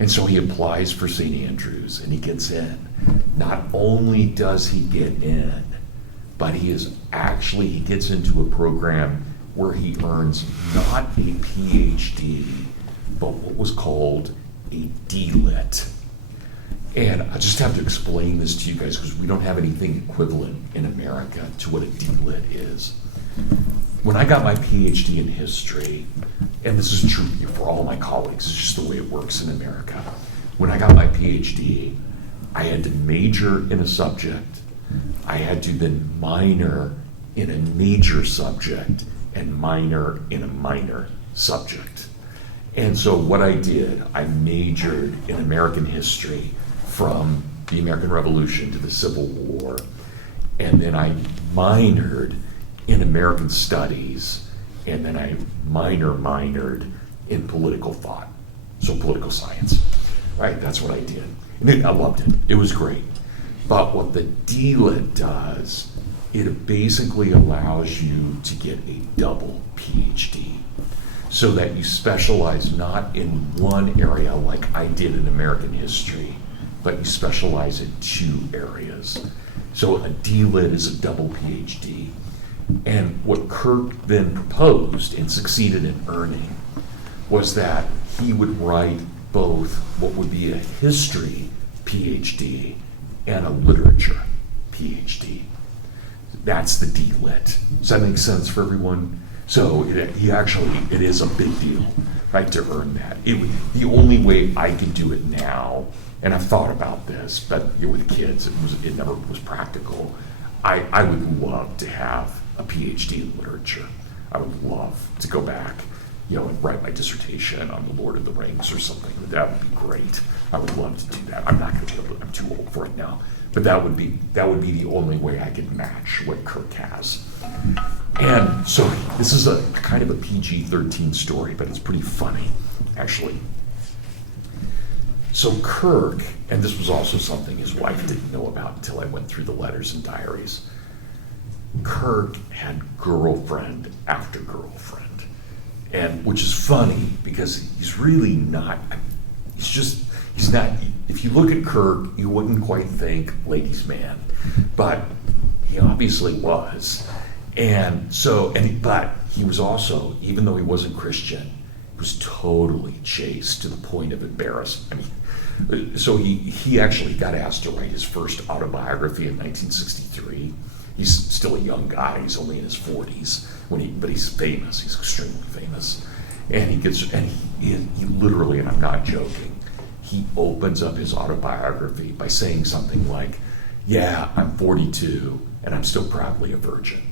And so he applies for St. Andrews and he gets in. Not only does he get in, but he gets into a program where he earns not a PhD, but what was called a D.Lit. And I just have to explain this to you guys because we don't have anything equivalent in America to what a D.Lit is. When I got my PhD in history, and this is true for all my colleagues, it's just the way it works in America. When I got my PhD, I had to major in a subject. I had to then minor in a major subject and minor in a minor subject. And so what I did, I majored in American history from the American Revolution to the Civil War, and then I minored in American studies, and then I minored in political thought, so political science, right? That's what I did. And I loved it. It was great. But what the D.Lit does, it basically allows you to get a double PhD so that you specialize not in one area like I did in American history, but you specialize in 2 areas. So a D.Lit is a double PhD. And what Kirk then proposed and succeeded in earning was that he would write both what would be a history PhD and a literature PhD. That's the D.Lit. Does that make sense for everyone? So it is a big deal, right, to earn that. The only way I could do it now, and I've thought about this, but with kids, it never was practical. I would love to have a PhD in literature. I would love to go back and write my dissertation on the Lord of the Rings or something. That would be great. I would love to do that. I'm not going to be able to, I'm too old for it now. But that would be the only way I could match what Kirk has. And so this is a kind of a PG-13 story, but it's pretty funny, actually. So Kirk, and this was also something his wife didn't know about until I went through the letters and diaries, Kirk had girlfriend after girlfriend. And which is funny because he's really not, he's not, if you look at Kirk, you wouldn't quite think ladies' man, but he obviously was. And so, but he was also, even though he wasn't Christian, he was totally chaste to the point of embarrassment. I mean, so he actually got asked to write his first autobiography in 1963. He's still a young guy. He's only in his 40s but he's famous. He's extremely famous, and he literally, and I'm not joking, he opens up his autobiography by saying something like, "Yeah, I'm 42 and I'm still proudly a virgin."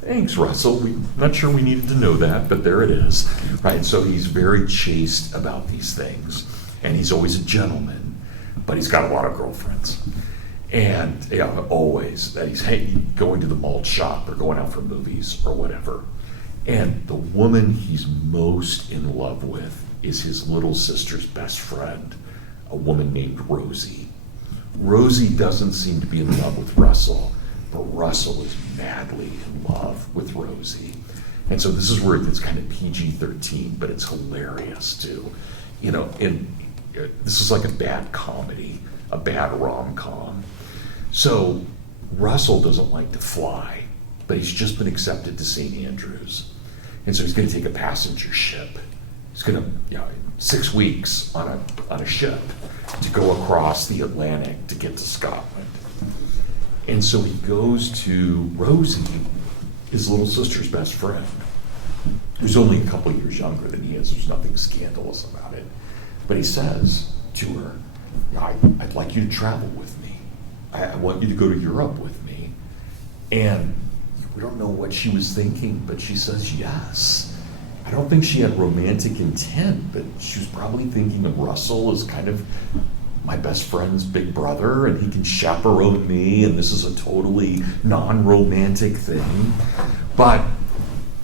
Thanks, Russell. We're not sure we needed to know that, but there it is, right? So he's very chaste about these things, and he's always a gentleman, but he's got a lot of girlfriends. And always that he's going to the malt shop or going out for movies or whatever. And the woman he's most in love with is his little sister's best friend, a woman named Rosie. Rosie doesn't seem to be in love with Russell, but Russell is madly in love with Rosie. And so this is where it's kind of PG-13, but it's hilarious too. This is like a bad comedy, a bad rom-com. So Russell doesn't like to fly, but he's just been accepted to St. Andrews. And so he's going to take a passenger ship. He's going to, 6 weeks on a ship to go across the Atlantic to get to Scotland. And so he goes to Rosie, his little sister's best friend, who's only a couple years younger than he is. There's nothing scandalous about it. But he says to her, I'd like you to travel with me. I want you to go to Europe with me. And we don't know what she was thinking, but she says yes. I don't think she had romantic intent, but she was probably thinking of Russell as kind of my best friend's big brother, and he can chaperone me, and this is a totally non-romantic thing. But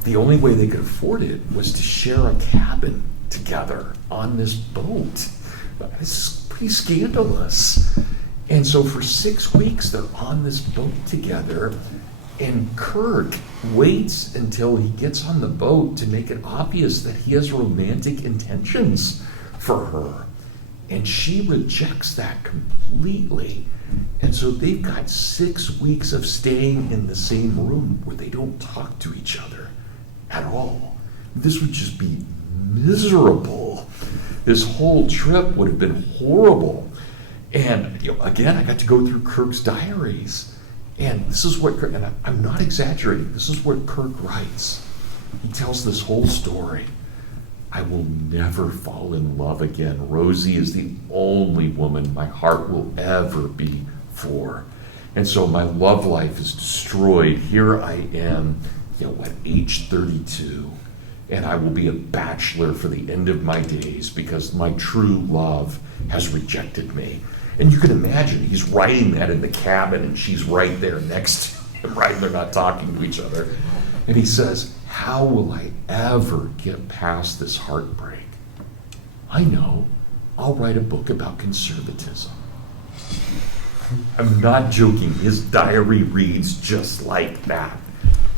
the only way they could afford it was to share a cabin together on this boat. This is pretty scandalous. And so for 6 weeks, they're on this boat together, and Kirk waits until he gets on the boat to make it obvious that he has romantic intentions for her. And she rejects that completely. And so they've got 6 weeks of staying in the same room where they don't talk to each other at all. This would just be miserable. This whole trip would have been horrible. And again, I got to go through Kirk's diaries. And this is what Kirk, and I'm not exaggerating, this is what Kirk writes. He tells this whole story. I will never fall in love again. Rosie is the only woman my heart will ever be for. And so my love life is destroyed. Here I am, at age 32, and I will be a bachelor for the end of my days because my true love has rejected me. And you can imagine, he's writing that in the cabin, and she's right there next to him, right? They're not talking to each other. And he says, how will I ever get past this heartbreak? I know, I'll write a book about conservatism. I'm not joking, his diary reads just like that.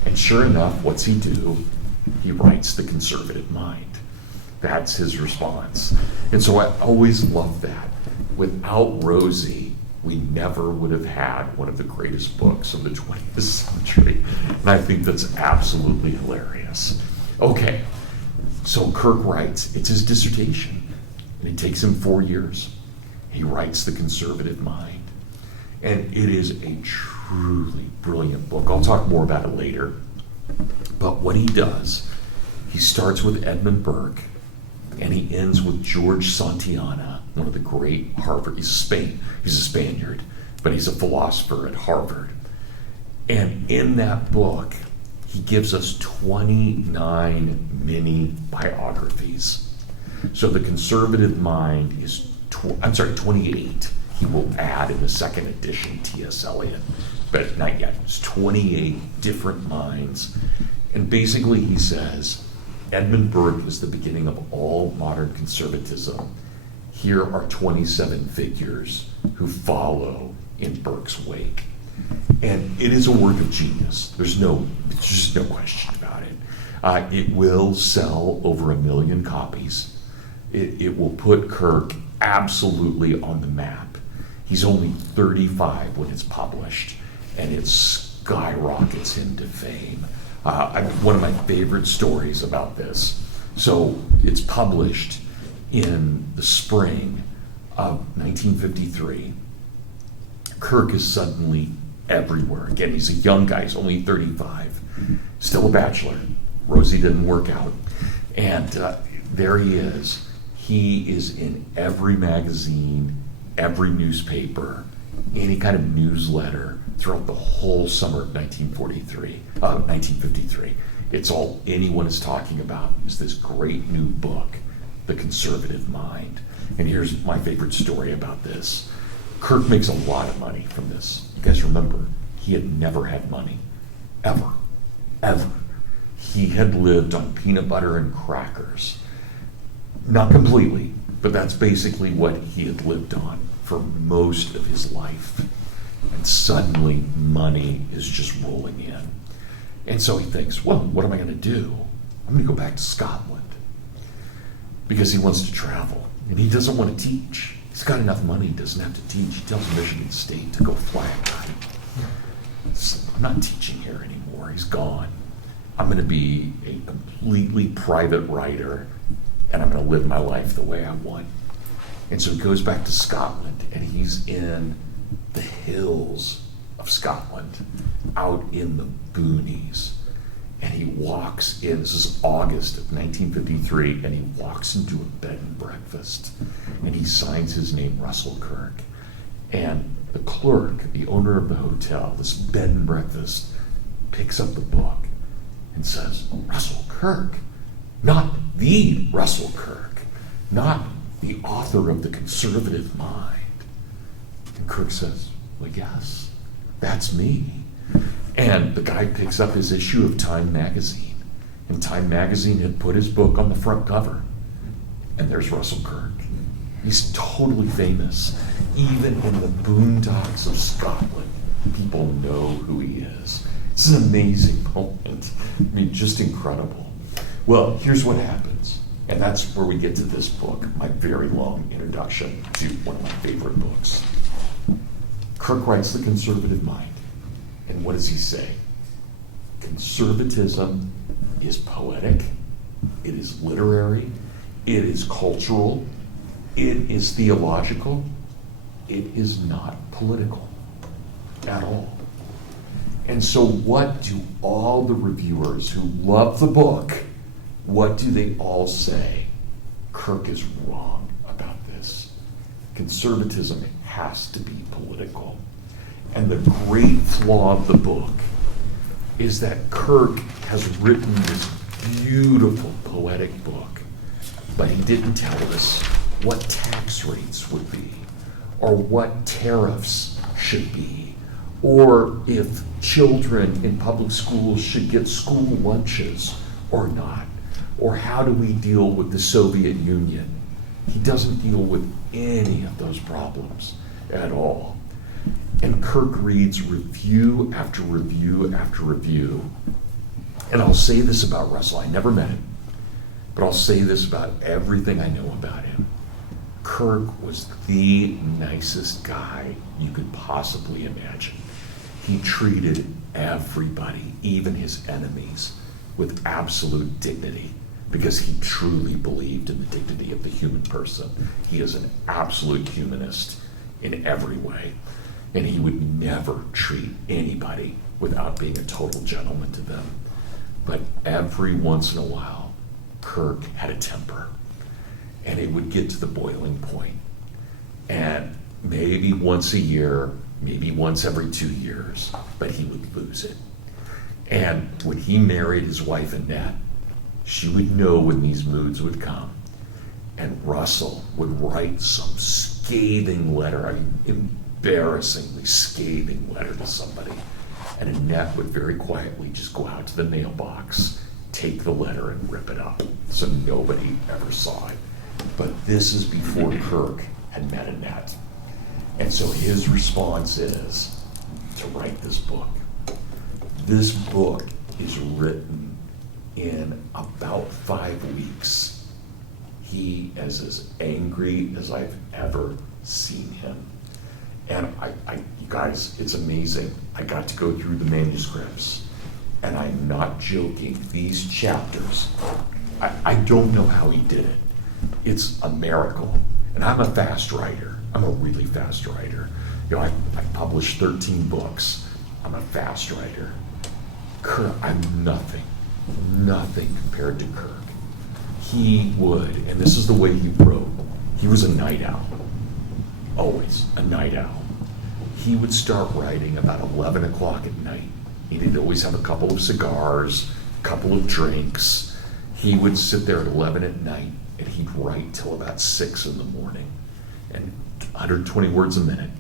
And sure enough, what's he do? He writes The Conservative Mind. That's his response. And so I always love that. Without Rosie, we never would have had one of the greatest books of the 20th century. And I think that's absolutely hilarious. Okay, so Kirk writes, it's his dissertation, and it takes him 4 years. He writes The Conservative Mind, and it is a truly brilliant book. I'll talk more about it later. But what he does, he starts with Edmund Burke, and he ends with George Santayana, one of the great Harvard, he's a Spaniard, but he's a philosopher at Harvard. And in that book, he gives us 29 mini biographies. So the conservative mind is, 28. He will add in the second edition T.S. Eliot, but not yet. It's 28 different minds. And basically he says, Edmund Burke is the beginning of all modern conservatism. Here are 27 figures who follow in Burke's wake. And it is a work of genius. There's just no question about it. It will sell over 1 million copies. It will put Kirk absolutely on the map. He's only 35 when it's published, and it skyrockets him to fame. One of my favorite stories about this. So it's published in the spring of 1953. Kirk is suddenly everywhere. Again, he's a young guy. He's only 35, still a bachelor. Rosie didn't work out. And there he is. He is in every magazine, every newspaper, any kind of newsletter throughout the whole summer of 1953. It's all anyone is talking about is this great new book, The Conservative Mind. And here's my favorite story about this. Kirk makes a lot of money from this. You guys remember, he had never had money, ever. He had lived on peanut butter and crackers. Not completely, but that's basically what he had lived on for most of his life. And suddenly money is just rolling in. And so he thinks, well, what am I going to do? I'm going to go back to Scotland. Because he wants to travel. And he doesn't want to teach. He's got enough money, he doesn't have to teach. He tells Michigan State to go fly a kite. I'm not teaching here anymore. He's gone. I'm going to be a completely private writer, and I'm going to live my life the way I want. And so he goes back to Scotland, and he's in the hills of Scotland, out in the boonies. And he walks in, this is August of 1953, and he walks into a bed and breakfast, and he signs his name Russell Kirk. And the clerk, the owner of the hotel, this bed and breakfast, picks up the book and says, Russell Kirk, not the Russell Kirk, not the author of The Conservative Mind. And Kirk says, well, yes, that's me. And the guy picks up his issue of Time magazine, and Time magazine had put his book on the front cover. And there's Russell Kirk. He's totally famous. Even in the boondocks of Scotland, people know who he is. It's an amazing moment. I mean, just incredible. Well, here's what happens. And that's where we get to this book, my very long introduction to one of my favorite books. Kirk writes The Conservative Mind. And what does he say? Conservatism is poetic, it is literary, it is cultural, it is theological, it is not political at all. And so what do all the reviewers who love the book, what do they all say? Kirk is wrong about this. Conservatism has to be political. And the great flaw of the book is that Kirk has written this beautiful poetic book, but he didn't tell us what tax rates would be, or what tariffs should be, or if children in public schools should get school lunches or not, or how do we deal with the Soviet Union. He doesn't deal with any of those problems at all. And Kirk reads review after review after review. And I'll say this about Russell, I never met him, but I'll say this about everything I know about him. Kirk was the nicest guy you could possibly imagine. He treated everybody, even his enemies, with absolute dignity because he truly believed in the dignity of the human person. He is an absolute humanist in every way. And he would never treat anybody without being a total gentleman to them. But every once in a while, Kirk had a temper, and it would get to the boiling point. And maybe once a year, maybe once every 2 years, but he would lose it. And when he married his wife Annette, she would know when these moods would come. And Russell would write some scathing letter, I mean, embarrassingly scathing letter to somebody. And Annette would very quietly just go out to the mailbox, take the letter and rip it up, so nobody ever saw it. But this is before Kirk had met Annette. And so his response is to write this book. This book is written in about 5 weeks. He is as angry as I've ever seen him. And you guys, it's amazing. I got to go through the manuscripts, and I'm not joking. These chapters, I don't know how he did it. It's a miracle. And I'm a fast writer. I'm a really fast writer. You know, I published 13 books. I'm a fast writer. Kirk, I'm nothing compared to Kirk. He would, and this is the way he wrote, he was a night owl. Always a night owl. He would start writing about 11 o'clock at night. He'd always have a couple of cigars, a couple of drinks. He would sit there at 11 at night, and he'd write till about 6 in the morning. And 120 words a minute.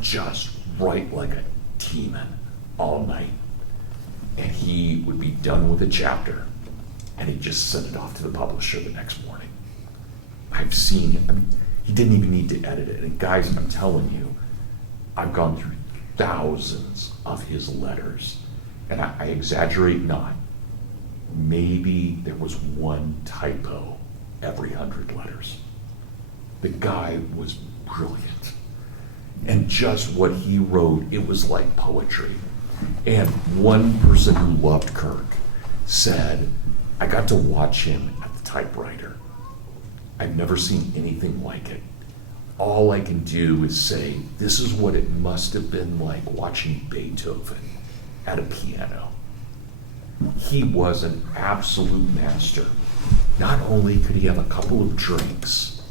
Just write like a demon all night. And he would be done with a chapter, and he'd just send it off to the publisher the next morning. I've seen it. I mean, he didn't even need to edit it. And guys, I'm telling you, I've gone through thousands of his letters, and I exaggerate not. Maybe there was one typo every 100 letters. The guy was brilliant. And just what he wrote, it was like poetry. And one person who loved Kirk said, I got to watch him at the typewriter. I've never seen anything like it. All I can do is say, this is what it must have been like watching Beethoven at a piano. He was an absolute master. Not only could he have a couple of drinks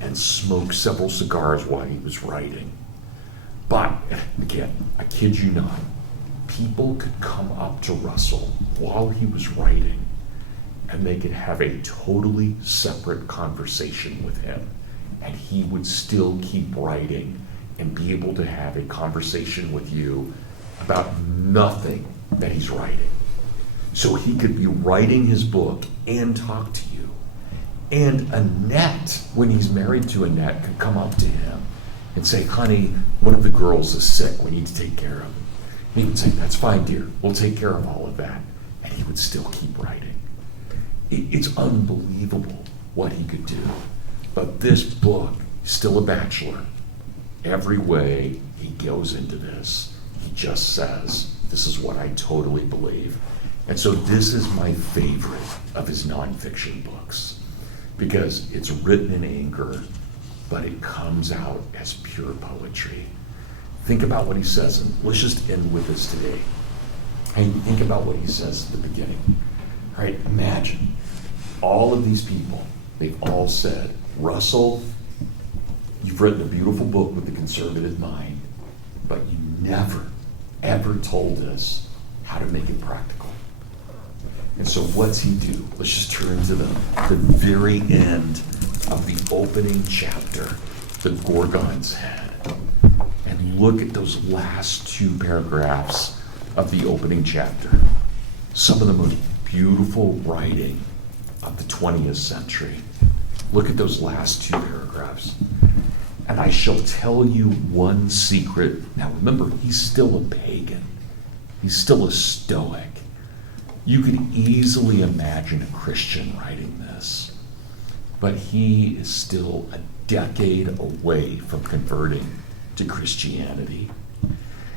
and smoke several cigars while he was writing, but, again, I kid you not, people could come up to Russell while he was writing, and they could have a totally separate conversation with him, and he would still keep writing and be able to have a conversation with you about nothing that he's writing. So he could be writing his book and talk to you. And Annette, when he's married to Annette, could come up to him and say, honey, one of the girls is sick, we need to take care of him. And he would say, that's fine, dear, we'll take care of all of that. And he would still keep writing. It's unbelievable what he could do. But this book, still a bachelor, every way he goes into this, he just says, this is what I totally believe. And so this is my favorite of his nonfiction books, because it's written in anger, but it comes out as pure poetry. Think about what he says, and let's just end with this today. Hey, think about what he says at the beginning. All right, imagine all of these people, they've all said, Russell, you've written a beautiful book with the conservative mind, but you never, ever told us how to make it practical. And so what's he do? Let's just turn to the very end of the opening chapter, the Gorgon's Head, and look at those last 2 paragraphs of the opening chapter. Some of the most beautiful writing of the 20th century. Look at those last 2 paragraphs. And I shall tell you one secret. Now remember, he's still a pagan. He's still a Stoic. You could easily imagine a Christian writing this, but he is still a decade away from converting to Christianity.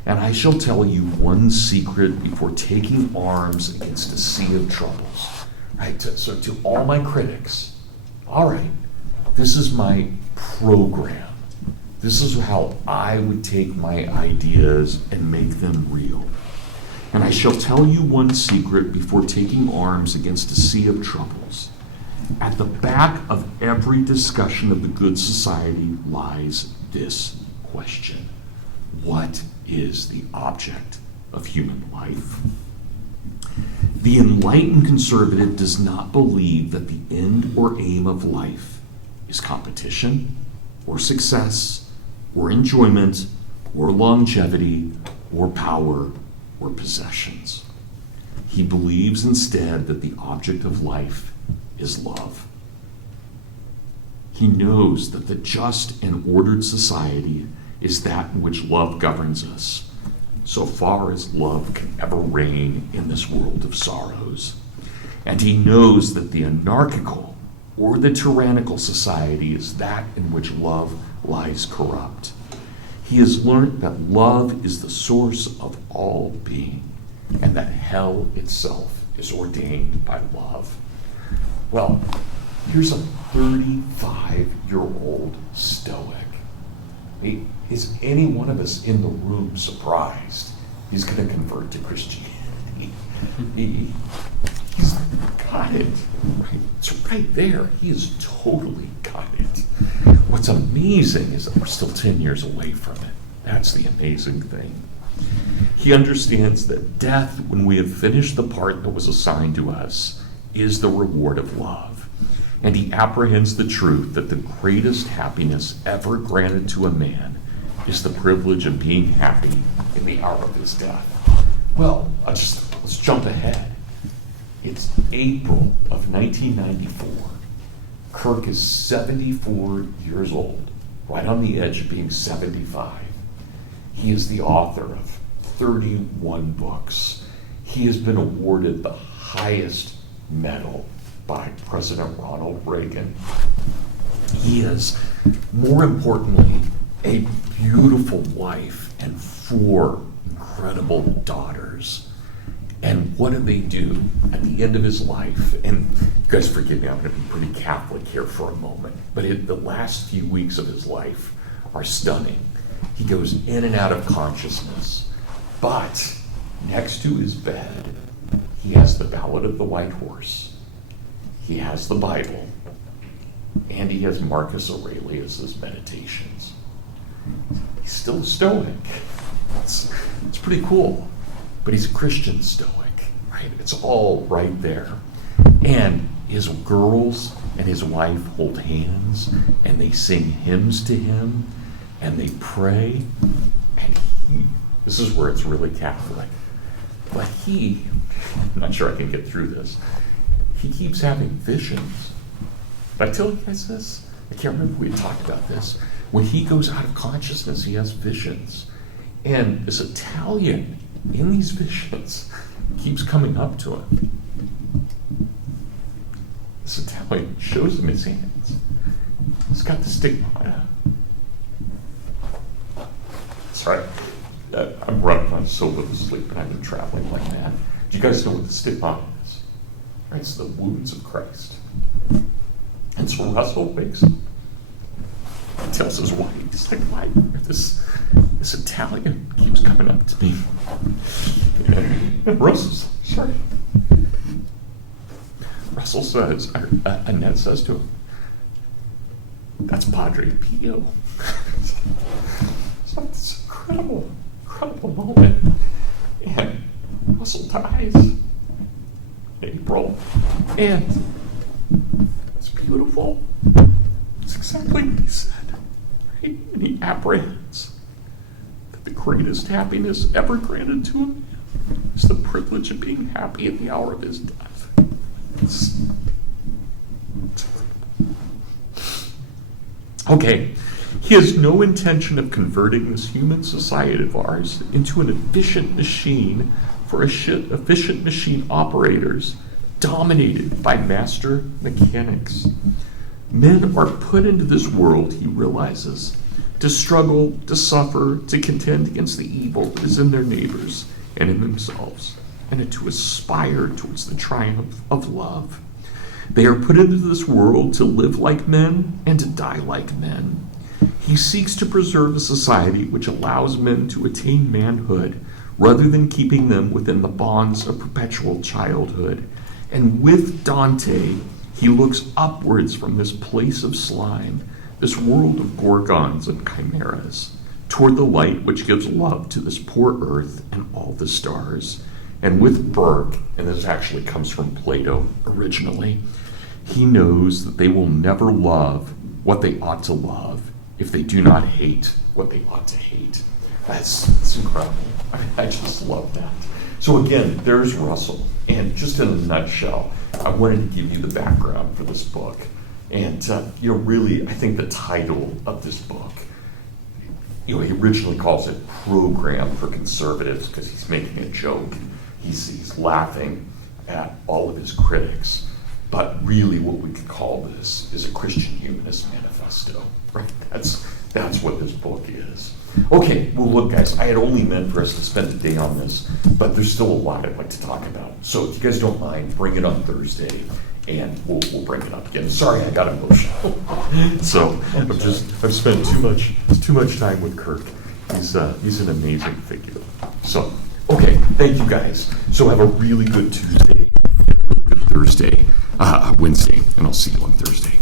And I shall tell you one secret before taking arms against a sea of troubles. Right? So to all my critics, all right, this is my program. This is how I would take my ideas and make them real. And I shall tell you one secret before taking arms against a sea of troubles. At the back of every discussion of the good society lies this question: what is the object of human life? The enlightened conservative does not believe that the end or aim of life is competition, or success, or enjoyment, or longevity, or power, or possessions. He believes instead that the object of life is love. He knows that the just and ordered society is that in which love governs us, so far as love can ever reign in this world of sorrows. And he knows that the anarchical or the tyrannical society is that in which love lies corrupt. He has learned that love is the source of all being, and that hell itself is ordained by love. Well, here's a 35-year-old Stoic. Is any one of us in the room surprised he's going to convert to Christianity? He's got it. Right? It's right there. He has totally got it. What's amazing is that we're still 10 years away from it. That's the amazing thing. He understands that death, when we have finished the part that was assigned to us, is the reward of love. And he apprehends the truth that the greatest happiness ever granted to a man is the privilege of being happy in the hour of his death. Well, let's jump ahead. It's April of 1994. Kirk is 74 years old, right on the edge of being 75. He is the author of 31 books. He has been awarded the highest medal by President Ronald Reagan. He is, more importantly, a beautiful wife and 4 incredible daughters. And what do they do at the end of his life? And you guys forgive me, I'm going to be pretty Catholic here for a moment, but the last few weeks of his life are stunning. He goes in and out of consciousness, but next to his bed, he has the Ballad of the White Horse, he has the Bible, and he has Marcus Aurelius' Meditations. He's still a Stoic. It's pretty cool. But he's a Christian Stoic, right? It's all right there. And his girls and his wife hold hands, and they sing hymns to him, and they pray. And this is where it's really Catholic. But I'm not sure I can get through this. He keeps having visions. Did I tell you guys this? I can't remember if we had talked about this. When he goes out of consciousness, he has visions. And this Italian in these visions keeps coming up to him. This Italian shows him his hands. He's got the stigmata. Sorry, I'm running on so little sleep and I've been traveling like that. Do you guys know what the stigmata is? Right, it's the wounds of Christ. And so Russell wakes up and tells his wife, he's like, why? This Italian keeps coming up to me. And Russell's sorry. Russell says, Annette says to him, that's Padre Pio. It's like this incredible moment. And Russell dies in April. And it's beautiful. It's exactly what he said. Right? And he apprehends that the greatest happiness ever granted to him is the privilege of being happy at the hour of his death. Okay, he has no intention of converting this human society of ours into an efficient machine for efficient machine operators dominated by master mechanics. Men are put into this world, he realizes, to struggle, to suffer, to contend against the evil that is in their neighbors and in themselves, and to aspire towards the triumph of love. They are put into this world to live like men and to die like men. He seeks to preserve a society which allows men to attain manhood rather than keeping them within the bonds of perpetual childhood. And with Dante, he looks upwards from this place of slime, this world of gorgons and chimeras, toward the light which gives love to this poor earth and all the stars. And with Burke, and this actually comes from Plato originally, he knows that they will never love what they ought to love if they do not hate what they ought to hate. That's incredible. I just love that. So again, there's Russell. And just in a nutshell, I wanted to give you the background for this book. And, really, I think the title of this book, he originally calls it Program for Conservatives because he's making a joke. He's laughing at all of his critics. But really what we could call this is a Christian humanist manifesto, right? That's what this book is. Okay, well look guys, I had only meant for us to spend the day on this, but there's still a lot I'd like to talk about. So if you guys don't mind, bring it on Thursday, and we'll bring it up again. Sorry, I got emotional. So I've spent too much time with Kirk. He's an amazing figure. So, okay, thank you guys. So have a really good Tuesday and a really good Thursday, Wednesday, and I'll see you on Thursday.